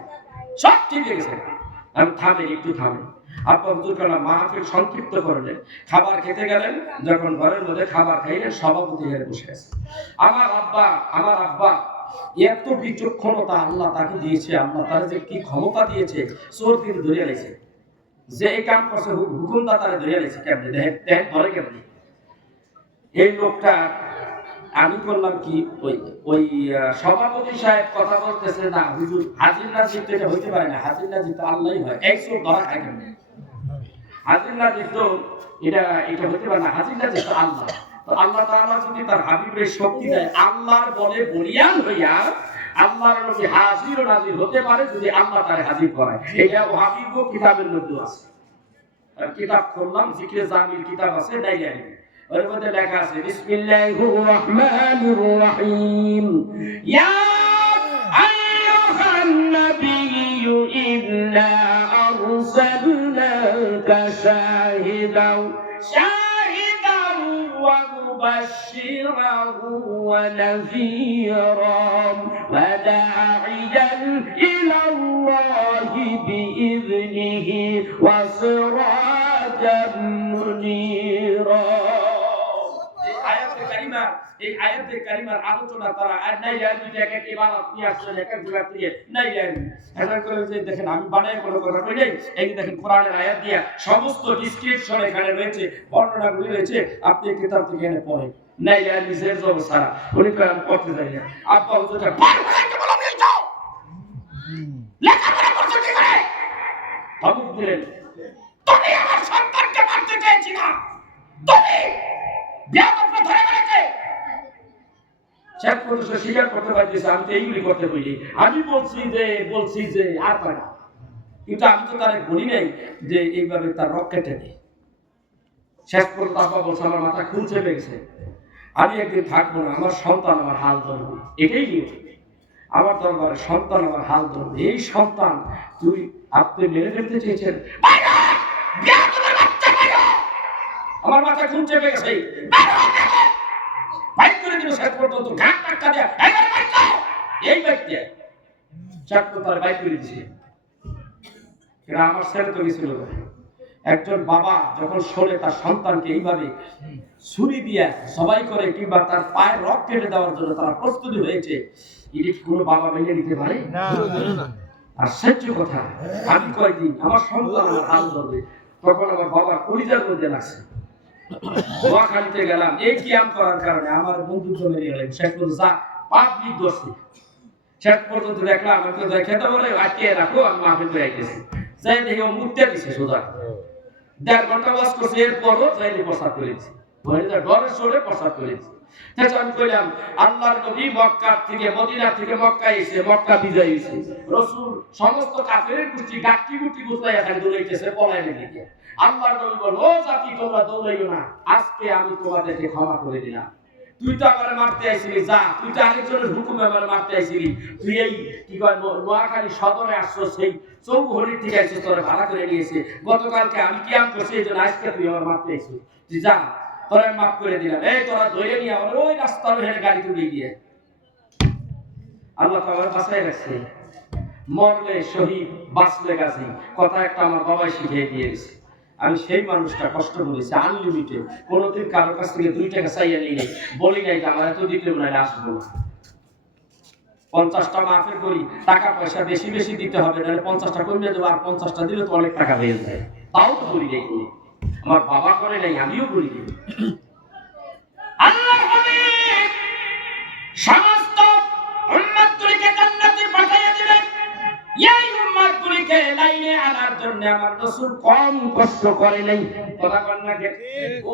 সব কেঁপে গেছে। আমি একটু থামেন। আব্বা হুজুর কালাম মাহফিল সংক্ষিপ্ত করলেন, খাবার খেতে গেলেন, যখন ঘরের মধ্যে খাবার খাইলেন, সভাপতি হয়ে বসে আছে। আমার আব্বা এত বিচক্ষণতা আল্লাহ তাকে দিয়েছে, আল্লাহ তার যে কি ক্ষমতা দিয়েছে, চোর কিন্তু ধরে নিয়েছে, যে এই কাম করছে হুকুমদাতারে ধরে নিয়েছে, কেমনে দেখেন ধরে কেমনি। এই লোকটা আমি করলাম কি, ওই সভাপতি সাহেব কথা বলতেছে, না হুজুর হাজির নাজির তো এটা হইতে পারে না, হাজির নাজির তো আল্লাহই হয়, এই চোর ধরা খায় কেমনে? হাজির নাজির তো এটা হইতে পারে না, হাজির নাজির তো আল্লাহ। তো আল্লাহ তাআলা যদি তার হাবিবের শক্তি দেয়, আল্লাহর বলে বলিয়ান হইয়া আল্লাহর নবী হাজির ও নাজির হতে পারে যদি আল্লাহ তারে হাজির করায়। এটা হাবিব কিতাবের মধ্যে আছে, কিতাব খুললাম, জিকরে জামিল কিতাব আছে, ডাইরি, ওর মধ্যে লেখা আছে বিসমিল্লাহির রহমানির রহিম, ইয়া আইয়ুহান নাবিয়্যু ইন্না আরসালনাকা শাহিদাও ওয়া মুবাশশিরান ওয়া নাযীরা ওয়া দা'iyan ইলা আল্লাহি বিইذনিহি ওয়া সিরাজাম মুনীরা। এই আয়াতে কারিমার আলোচনা তারা আর নাই আর দুইটা এক একটি বানাত নিয়ে আসছেন এক এক জায়গা থেকে নাই আর হেডার করে যে দেখেন আমি বানায় কোনো কথা কই নাই এই যে দেখেন কোরআনের আয়াত দিয়া সমস্ত ডিসক্রিপশন এখানে রয়েছে বর্ণনাগুলি রয়েছে আপনি কিতাব থেকে এনে পড়েন নাই আর নিজের অবস্থা উনি কয় আমি পড়তে যাই না আব্বা হুজুরটা বলো নিয়ে যাও লেখাপড়া করছো কি করে ধমক দিলেন তুমি আমার সন্তানকে মারতে চেয়েছি না তুমি বিয়াদবকে ধরে মেরেছে শেখ পর্যন্ত স্বীকার করতে পারতেছে আমি তো এইগুলি করতে বলি আমি বলছি যে আর পারে না কিন্তু আমি তো তার বলি নাই যে এইভাবে তার রক কেটে নেই শেষ পর্যন্ত আব্বা বলছে আমার মাথা খুন চেপে গেছে আমি একদিন থাকবো না আমার সন্তান আমার হাল ধরবে এটাই নিয়ম আমার দরবারে সন্তান আমার হাল ধরবে এই সন্তান আপনি মেরে ফেলতে চেয়েছেন আমার মাথা খুন চেপে গেছে বাইক করে দিল শেষ পর্যন্ত ঘাট টাকা দেয়া এই ব্যক্তি শেষ পর্যন্ত বাইক করে দিয়েছে এরা আমার ছেলে তো গেছিল একজন বাবা যখন শোনে তার সন্তানকে এইভাবে ছুরি দিয়ে সবাই করে কিংবা তার পায়ের রক কেটে দেওয়ার জন্য তারা প্রস্তুতি হয়েছে এটি কোনো বাবা মেনে নিতে পারে না আশ্চর্য কথা আমি কয়েকদিন আমার সন্তান আমার হাল ধরবে তখন আমার বাবা কলিজার মধ্যে লাগছে নোয়াখালীতে গেলাম এই ক্যাম্প করার কারণে আমার বন্ধুত্ব মেরে গেলেন শেষ পর্যন্ত যা পাবলিক দোষী শেষ পর্যন্ত দেখলাম আমাকে খেতে বলে আটকে রাখো আমি মাহফিল করে আইতেছি যাই দেখি ও মুক্তি দিছে সোজা 1.5 ঘন্টা ওয়াজ করছে এরপরও যাইলে প্রস্তাব করেছি ডরের সরে প্রস্তাব করেছি আমি কইলাম আল্লাহর নবী মক্কা থেকে মদিনা থেকে মক্কা এসে মক্কা বিজয় হয়েছে রাসূল সমস্ত কাফেরের গোষ্ঠী গাট্টি গুটি গুছাই এখানে দৌড়াইতেছে পলাইনে দিকে আল্লাহর নবী বল ও জাতি তোমরা দৌড়াইও না আজকে আমি তোমাদেরকে ক্ষমা করে দিলাম তুই তো আমারে মারতে আইছিলি যা তুই তো আরেকজনের হুকুমে আমারে মারতে আইছিলি তুই এই কি কয় নোয়াখালী সদরে আসছো সেই চৌহলির থেকে আইছিস তোরা ভাড়া করে নিয়েছে গতকালকে আমি কিয়াম করছি এই জন্য আজকে তুই আমার মারতে আইছিস তুই যা তোরা মাফ করে দিলাম এই তোরা ধরে নিয়ে আমার ওই রাস্তার হেঁটে গাড়ি তুলে গিয়ে আল্লাহ তো আমার বাঁচাই রাখছে মরলে শহীদ বাঁচলে গাছি কথা একটা আমার বাবাই শিখিয়ে দিয়েছে আমি সেই মানুষটা কষ্ট করেছি আনলিমিটেড কোনোদিন কারোর কাছ থেকে 2 টাকা চাইয়া নিয়ে বলি নাই যে আমার এত দিতে না আসবো না 50টা মাফের করি টাকা পয়সা বেশি বেশি দিতে হবে নাহলে 50টা কমিয়ে দেবো আর 50টা দিলে তো অনেক টাকা হয়ে যায় তাও তো করি নাই আমার বাবা করে নাই আমিও করি নাই আল্লাহর হাবিব সমস্ত উম্মতকে জান্নাতে পাঠিয়ে দিলেন এই উম্মতকে লাইনে আনার জন্য আমার রাসূল কম কষ্ট করে নাই কথা বল না ঠিক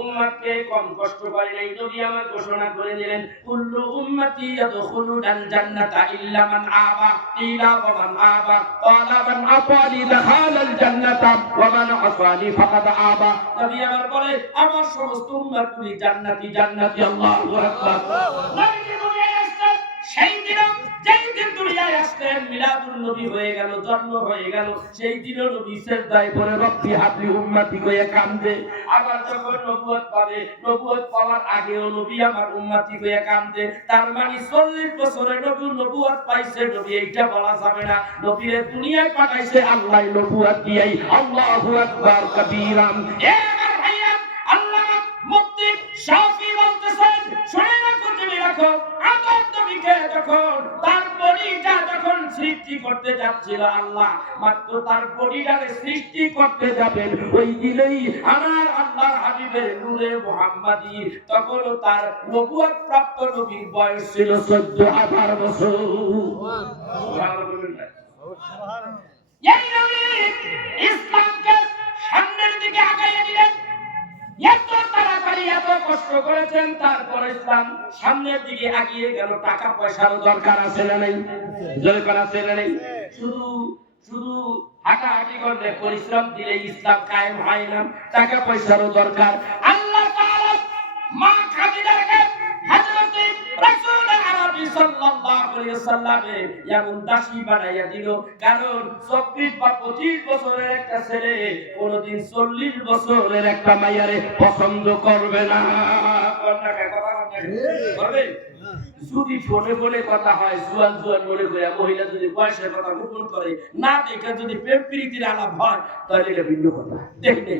উম্মতকে কম কষ্ট করে নাই নবী আমার ঘোষণা করে দিলেন কুল্লু উম্মতি ইয়াদখুলুল জান্নাতা ইল্লা মান আবা ইলা ওয়া মান আবা ক্বালা মান আতানি দাখালাল জান্নাতা ওয়া মান আসানি ফাকাদ আবা নবী আমার বলে আমার সমস্ত উম্মতগুলি জান্নাতি জান্নাতি আল্লাহু আকবার নবী দুনিয়ায় আসছেন সেই দিন যেই দিন দুনিয়ায় আসলেন মিলাদুন নবী হয়ে গেল জন্ম হয়ে গেল সেই দিনও নবী সেজদায় পড়ে রব্বি হাবলি উম্মতি কইয়া কান্দে আবার যখন নবুয়ত পাবে নবুয়ত পাওয়ার আগেও নবী আমার উম্মতি কইয়া কান্দে তার মানে 40 বছরে নবী নবুয়ত পাইছে নবী এইটা বলা যাবে না নবীরে দুনিয়ায় পাঠাইছে আল্লাহ নবুয়ত দিয়াই আল্লাহু আকবার কবীরান এ আমার ভাইয়া আল্লাহ মুফতি শাফি বলতেছেন শুনে রাখো তুমি রাখো আদম নবীকে যখন তার বডিটা যখন সৃষ্টি করতে যাচ্ছিল আল্লাহ মাত্র তার বডিটাকে সৃষ্টি করতে যাবেন ওই দিনেই আমার আল্লাহর হাবিবের নূরে মুহাম্মাদি তখন তার নবুয়ত প্রাপ্ত নবীর বয়স ছিল 14000 বছর সুবহানাল্লাহ এই নবী ইসলামকে সামনের দিকে আগাইয়ে দিলেন এত তাড়াতাড়ি এত কষ্ট করেছেন তারপর ইসলাম সামনের দিকে এগিয়ে গেল টাকা পয়সার দরকার আছে না নাই দরকার আছে না নাই শুধু হাঁটাহাঁটি করলে পরিশ্রম দিলে ইসলাম কায়েম হয় না টাকা পয়সারও দরকার আল্লাহ তাআলা মা খাদিজাকে হযরত রাসূল আরবি সাল্লাল্লাহু আলাইহি ওয়াসাল্লামে এমন দাসী বানাইয়া দিল কারণ 24 বা 25 বছরের একটা ছেলে কোনদিন 40 বছরের একটা মাইয়ারে পছন্দ করবে না করবে যদি ফোনে ফোনে কথা হয় জুয়ান মনে করে মহিলা যদি বয়সের কথা গোপন করে না দেখে যদি প্রেম প্রীতির আলাপ হয় তাহলে এটা ভিন্ন কথা দেখনে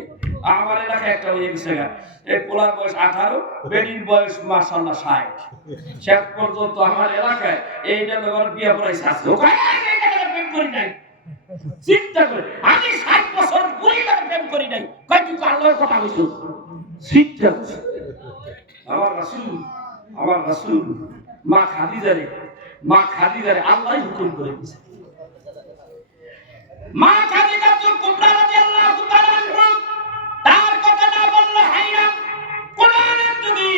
আমার এলাকায় একটা হয়ে গেছে গা, এই পোলার বয়স 18, বেডির বয়স মাশাআল্লাহ 60। শেষ পর্যন্ত আমার এলাকায় এইটা লোকের বিয়ে পড়াইছে আছে, ও কয় এইটা প্রেম করি নাই। চিন্তা করে আমি 60 বছর বুড়ি লাগে প্রেম করি নাই, কয় তুই তো আল্লাহর কথা কইছিস। চিন্তা করে আমার রাসূল মা খাদিজারে আল্লাহই হুকুম করে দিয়েছে। মা খাদিজাতুল কুবরা রাদিয়াল্লাহু তাআলা আনহা তার কথা না বললে হয় না। কোরআনের যদি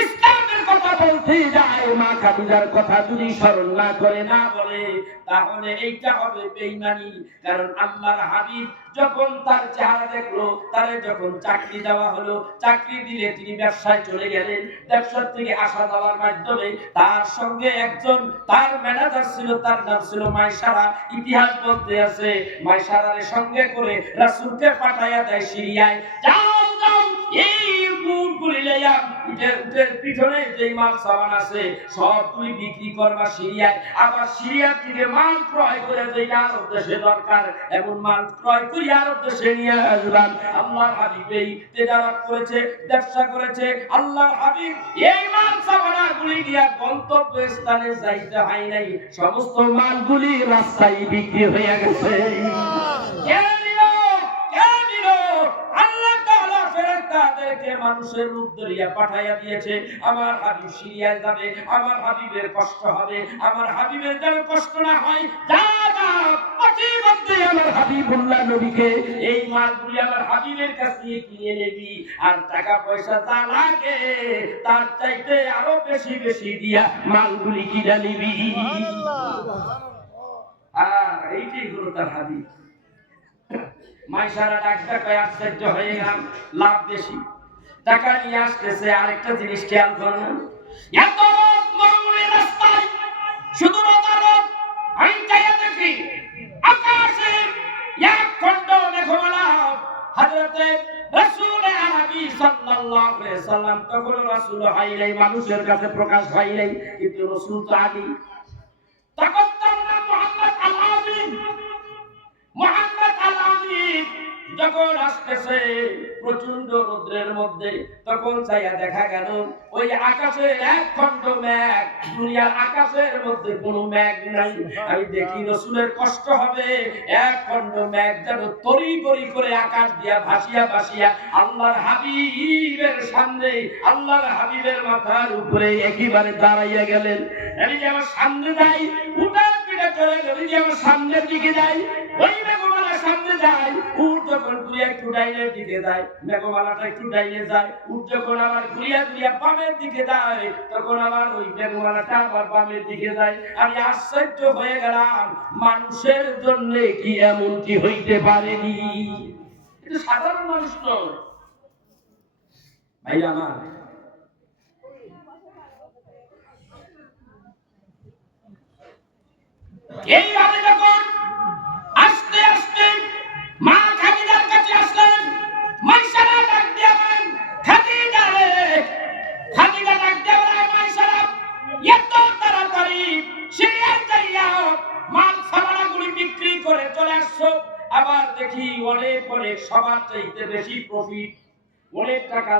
ইসলামের কথা বলতে যায়, মা খাদিজার কথা যদি স্মরণ না করে না বলে, তাহলে এইটা হবে বেঈমানি। কারণ আল্লাহর হাবিব যখন তার চেহারা দেখলো, তারে যখন চাকরি দেওয়া হলো, চাকরি দিলে তিনি ব্যবসায় চলে গেলেন। ব্যবসা থেকে আসা যাওয়ার মাধ্যমে তার সঙ্গে একজন তার ম্যানেজার ছিল, তার নাম ছিল মাইসারা। ইতিহাস বলতে আছে মাইসারার সঙ্গে করে রাসূলকে পাঠাইয়া দেয় সিরিয়ায়, যাও যাও এই উটগুলি লইয়া উটের পিছনে যে মাল সামান আছে সবগুলি বিক্রি করবা সিরিয়ায়। আবার সিরিয়া থেকে মাল ক্রয় করে যে আরব দেশে দরকার এমন মাল ক্রয় করে আরব দেশে নিয়ে আসলাম। আল্লাহর হাবিব এই তেজারত করেছে, ব্যবসা করেছে। আল্লাহর হাবিব এই মাল সামানগুলি নিয়ে গন্তব্যস্থানে যাইতে হয় নাই, সমস্ত মালগুলি রাস্তায় বিক্রি হয়ে গেছে। তাদেরকে মানুষের রূপ ধরিয়া পাঠাইয়া দিয়েছে। আমার হাবিব সিরিয়ায় যাবে, আমার হাবিবের কষ্ট হবে, আমার হাবিবের যেন কষ্ট না হয়। যা যা প্রতিমধ্যে আমার হাবিবুল্লাহ নবীকে এই মালগুলি আমার হাবিবের কাছ থেকে কিনে নেবি, আর টাকা পয়সা যা লাগে তার চাইতে আরো বেশি বেশি দিয়া মালগুলি কিনে নিবি। আর এইটাই হলো তার হাবিব। মাইসারা ডাকটা কয় আশ্চর্য হয়ে গেলাম, লাভ বেশি, টাকা নিয়ে আসতেছে। আরেকটা জিনিস খেয়াল করুন, এত রোদ মরুভূমির রাস্তায় শুধু রোদ, আমি চাইয়া দেখি আকাশে এক খণ্ড মেঘমালা। হযরতে রাসূল আরবি সাল্লাল্লাহু আলাইহি সাল্লাম তখন রাসূল হয় নাই, মানুষের কাছে প্রকাশ হয় নাই, কিন্তু রাসূল তো আগে। তখন তার নাম মুহাম্মদ আল-আমিন। মুহাম্মদ আল-আমিন যখন আসতেছে প্রচন্ড রৌদ্রের মধ্যে, তখন চাইয়া দেখা গেল ওই আকাশে এক খণ্ড মেঘ, দুনিয়ার আকাশের মধ্যে কোনো মেঘ নাই। আমি দেখি রাসূলের কষ্ট হবে, এক খণ্ড মেঘ যেন তরি তরি করে আকাশ দিয়া ভাসিয়া ভাসিয়া আল্লাহর হাবিবের সামনে, আল্লাহর হাবিবের মাথার উপরে একেবারে দাঁড়াইয়া গেলেন। আমি যে আমার সামনে যাই, উঠার পিঠে চলে গেলি যে আমার সামনের দিকে যাই, ওই মেঘমালার সামনে যাই। উঠ যখন ঘুরিয়া একটু ডাইনের দিকে যায়, মেঘমালাটা একটু ডাইনে যায়। উঠ যখন আবার ঘুরিয়া ঘুরিয়া বামের দিকে যায়, তখন আবার ওই মেঘমালাটা আবার বামের দিকে যায়। আমি আশ্চর্য হয়ে গেলাম, মানুষের জন্য কি এমনটি হইতে পারেনি? এটা সাধারণ মানুষ নয় ভাই আমার। এইভাবে যখন আস্তে আস্তে মা খাদিজার কাছে আসলেন, মাইসারা ডাক দিয়া বলেন, খাদিজা রে। খাদিজা ডাক দিয়া বলেন, মাইসারা এত তাড়াতাড়ি সিরিয়ায় যাইয়া মাল সামানাগুলি বিক্রি করে চলে আসছো, আবার দেখি অনেক অনেক সবার চাইতে বেশি প্রফিট, অনেক টাকা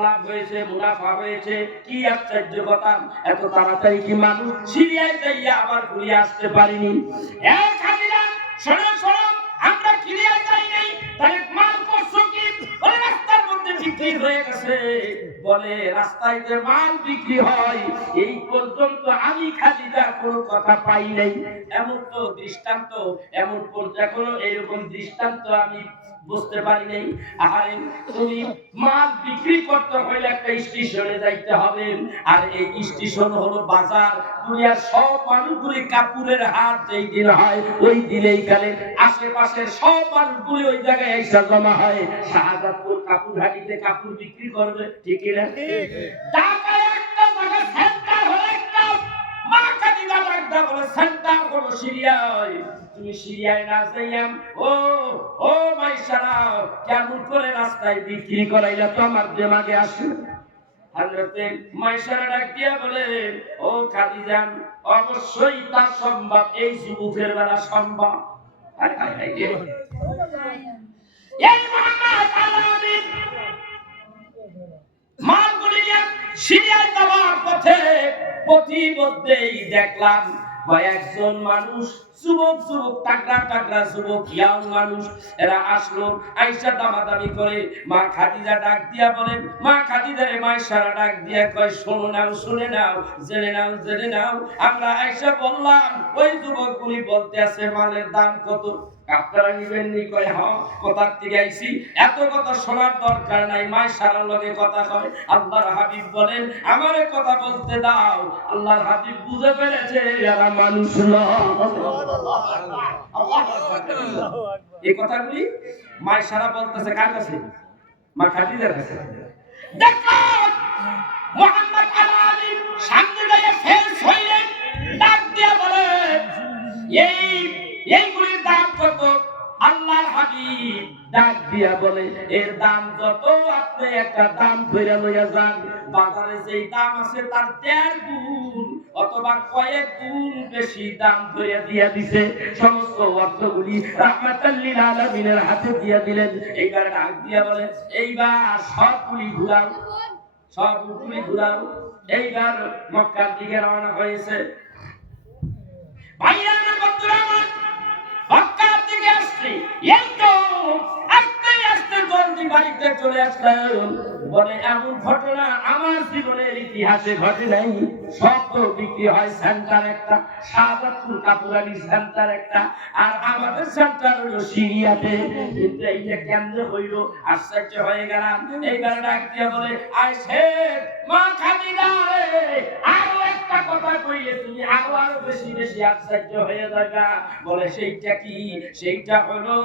লাভ হয়েছে, মুনাফা হয়েছে। কি আশ্চর্য কথা, এত তাড়াতাড়ি কি মানুষ সিরিয়ায় যাইয়া আবার ঘুরে আসতে পারিনি? এক খাদিজা শোনো শোনো, আমরা সিরিয়ায় যাই নাই, তাহলে মাল করছো কি? বলে রাস্তার মধ্যে বিক্রি হয়ে গেছে। বলে রাস্তায় যে মাল বিক্রি হয় এই পর্যন্ত আমি খাদিজা কোনো কথা পাই নাই। এমন তো দৃষ্টান্ত, এমন কোনো এরকম দৃষ্টান্ত আমি বুঝতে পারি নাই। আরে তুমি মাল বিক্রি করতে হলে একটা স্টেশনে যাইতে হবে, আর এই স্টেশন হলো বাজার। দুনিয়ার সব মানুষগুলি কাপড়ের হাট যেই দিন হয় ওই দিনেই কালে আশেপাশের সব মানুষগুলি ওই জায়গায় এসে জমা হয়। শাহজাদপুর কাপড় হাটিতে কাপড় বিক্রি করবে, ঠিক না? ঢাকায় একটা জায়গা সেন্টার হলো একটা, মা খাদিজা ডাকদা বলে সেন্টার হলো সিরিয়ায়। তুমি সিরিয়ায় না যাইয়াম ও মাইসারা কেমন করে রাস্তায় বিক্রি করাইলা তো আমার দিমাগে আসে। হযরতে মাইসারা ডাক দিয়া বলে, ও খাদিজা, অবশ্যই তা সম্ভব, এই যুবকের বেলা সম্ভব। এই মোহাম্মদ আলাউদ্দিন মালগুলি নিয়ে সিরিয়ায় যাওয়ার পথে প্রতিমধ্যেই দেখলাম কয়েকজন মানুষ যুবক টাকরা যুবক ইয়াং মানুষ এরা আসলো আয়েশা দামাদামি করে মা খাদিজা ডাক দিয়া বলেন মা খাদিজারে মায়েশারা ডাক দিয়া কয় শুনে নাও জেনে নাও আমরা আয়েশা বললাম ওই যুবকগুলি বলতে আছে মালের দাম কত আপনারা নিবেন নি কয় হ্যাঁ কোথা থেকে আইছি এত কথা শোনার দরকার নাই মায়েশারার লগে কথা কয় আল্লাহর হাবিব বলেন আমারে কথা বলতে দাও আল্লাহর হাবিব বুঝে ফেলেছে এরা মানুষ না এই কথাগুলি মায়েশারা বলতেছে কার কাছে মা খাদিজার কাছে দেখো মুহাম্মদ আলাউদ্দিন সামনে দিয়ে ফেস হইলেন ডাক দিয়া বলে এইগুলির দাম কত আল্লাহর হাবিব ডাক দিয়া বলে এর দাম কত আপনি একটা দাম ধরে লইয়া যান বাজারে যেই দাম আছে তার ১.৫ গুণ অথবা কয়েক গুণ বেশি দাম ধরে দিয়া দিছে সমস্ত অর্থগুলি রাহমাতাল লিল আলামিনের হাতে দিয়া দিলেন এইবার ডাক দিয়া বলে এইবার সবগুলি ঘুরাও এইবার মক্কার দিকে রওনা হয়েছে ভাইরা আমার বন্ধুরা আমার মক্কার দিকে আসছে এই তো আস্তে জলদি বাড়িতে চলে আসলাম বলে এমন ঘটনা আমার জীবনের ইতিহাসে ঘটে নাই সব তো বিক্রি হয় সেন্টার একটা শাহজাদপুর কাপুরানি সেন্টার একটা আর আমাদের সেন্টার হলো সিরিয়াতে কিন্তু এইটা কেন্দ্র হইল আশ্চর্য হয়ে গেলাম এইবার ডাক দিয়ে বলে আইসে মা খাদিজা রে আরো একটা কথা কইলে তুমি আরো বেশি আশ্চর্য হয়ে যাবে বলে সেইটা কি সেইটা হলো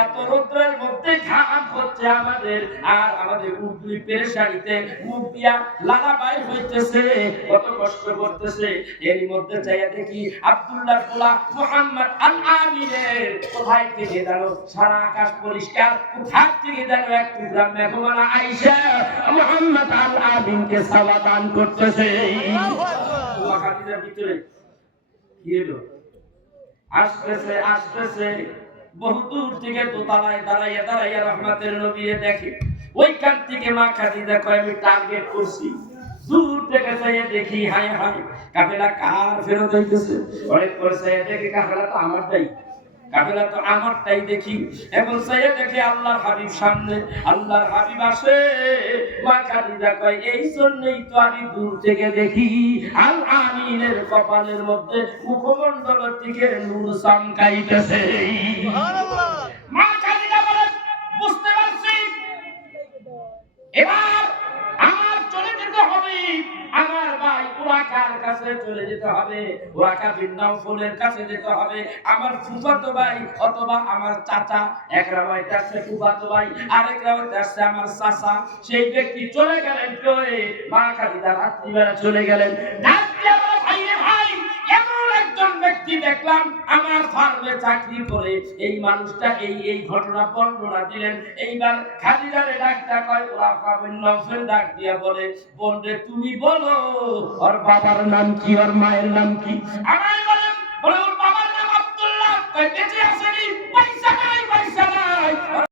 এত রোদ্রের মধ্যে ঘাম হচ্ছে আমাদের আর আমাদের উঠলি পেরেশানিতে মুখ দিয়া লাগা বাইর হইতেছে কত কষ্ট করতেছে এর মধ্যে যাইয়া দেখি আব্দুল্লাহ পোলা মুহাম্মদ আল-আমিনের কোথায় থেকে দাঁড়ো সারা আকাশ পরিষ্কার কোথায় থেকে দাঁড়ো এক টুকরা মেঘমালা আয়েশা মুহাম্মদ আল-আমিনকে সালাত দান করতেছে খাদিজার ভিতরে কি হলো আসতেছে বহুদূর থেকে দোতলায় দাঁড়াইয়া রহমতের নবী দেখে ওইখান থেকে মা খাদিজা কয় আমি টার্গেট করছি দূর থেকে চাইয়া দেখি হায় কাফেলা কার ফেরত হইতেছে অনেক করে চাইয়া দেখি কাফেলা তো আমারটাই দেখি এখন চাইয়া দেখি আল্লাহর হাবিব সামনে আল্লাহর হাবিব আসে মা খাদিজা কয় এই জন্যই তো আমি দূর থেকে দেখি আল আমিনের কপালের মধ্যে মুখমণ্ডল থেকে নূর চমকাইতেছে সুবহানাল্লাহ মা খাদিজা বলে বুঝতে পারছি এবার আমার চলে যেতে হবে আমার ভাই উরাকার কাছে চলে যেতে হবে উরাকা বিন নাওফলের কাছে যেতে হবে আমার ফুফাতো ভাই অথবা আমার চাচা এক রাওয়ায়াতে আছে ফুফাতো ভাই আরেক রাওয়ায়াতে আছে আমার চাচা সেই ব্যক্তি চলে গেলেন কই মা খাদিজা রাত্রিবেলা চলে গেলেন ডাক দিয়ে বলে ভাই রে ভাই এমন একজন ব্যক্তি দেখলাম আমার ফার্মে চাকরি করে এই মানুষটা এই ঘটনা বর্ণনা দিলেন এইবার খাদিজারে ডাকটা কয় উরাকা বিন নাওফল ডাক দিয়া বলে বোন রে তুমি বলো ওর বাবার নাম কি ওর মায়ের নাম কি আমায় বলে ওর বাবার নাম আব্দুল্লাহ কয় বেঁচে আছে নি পয়সা নাই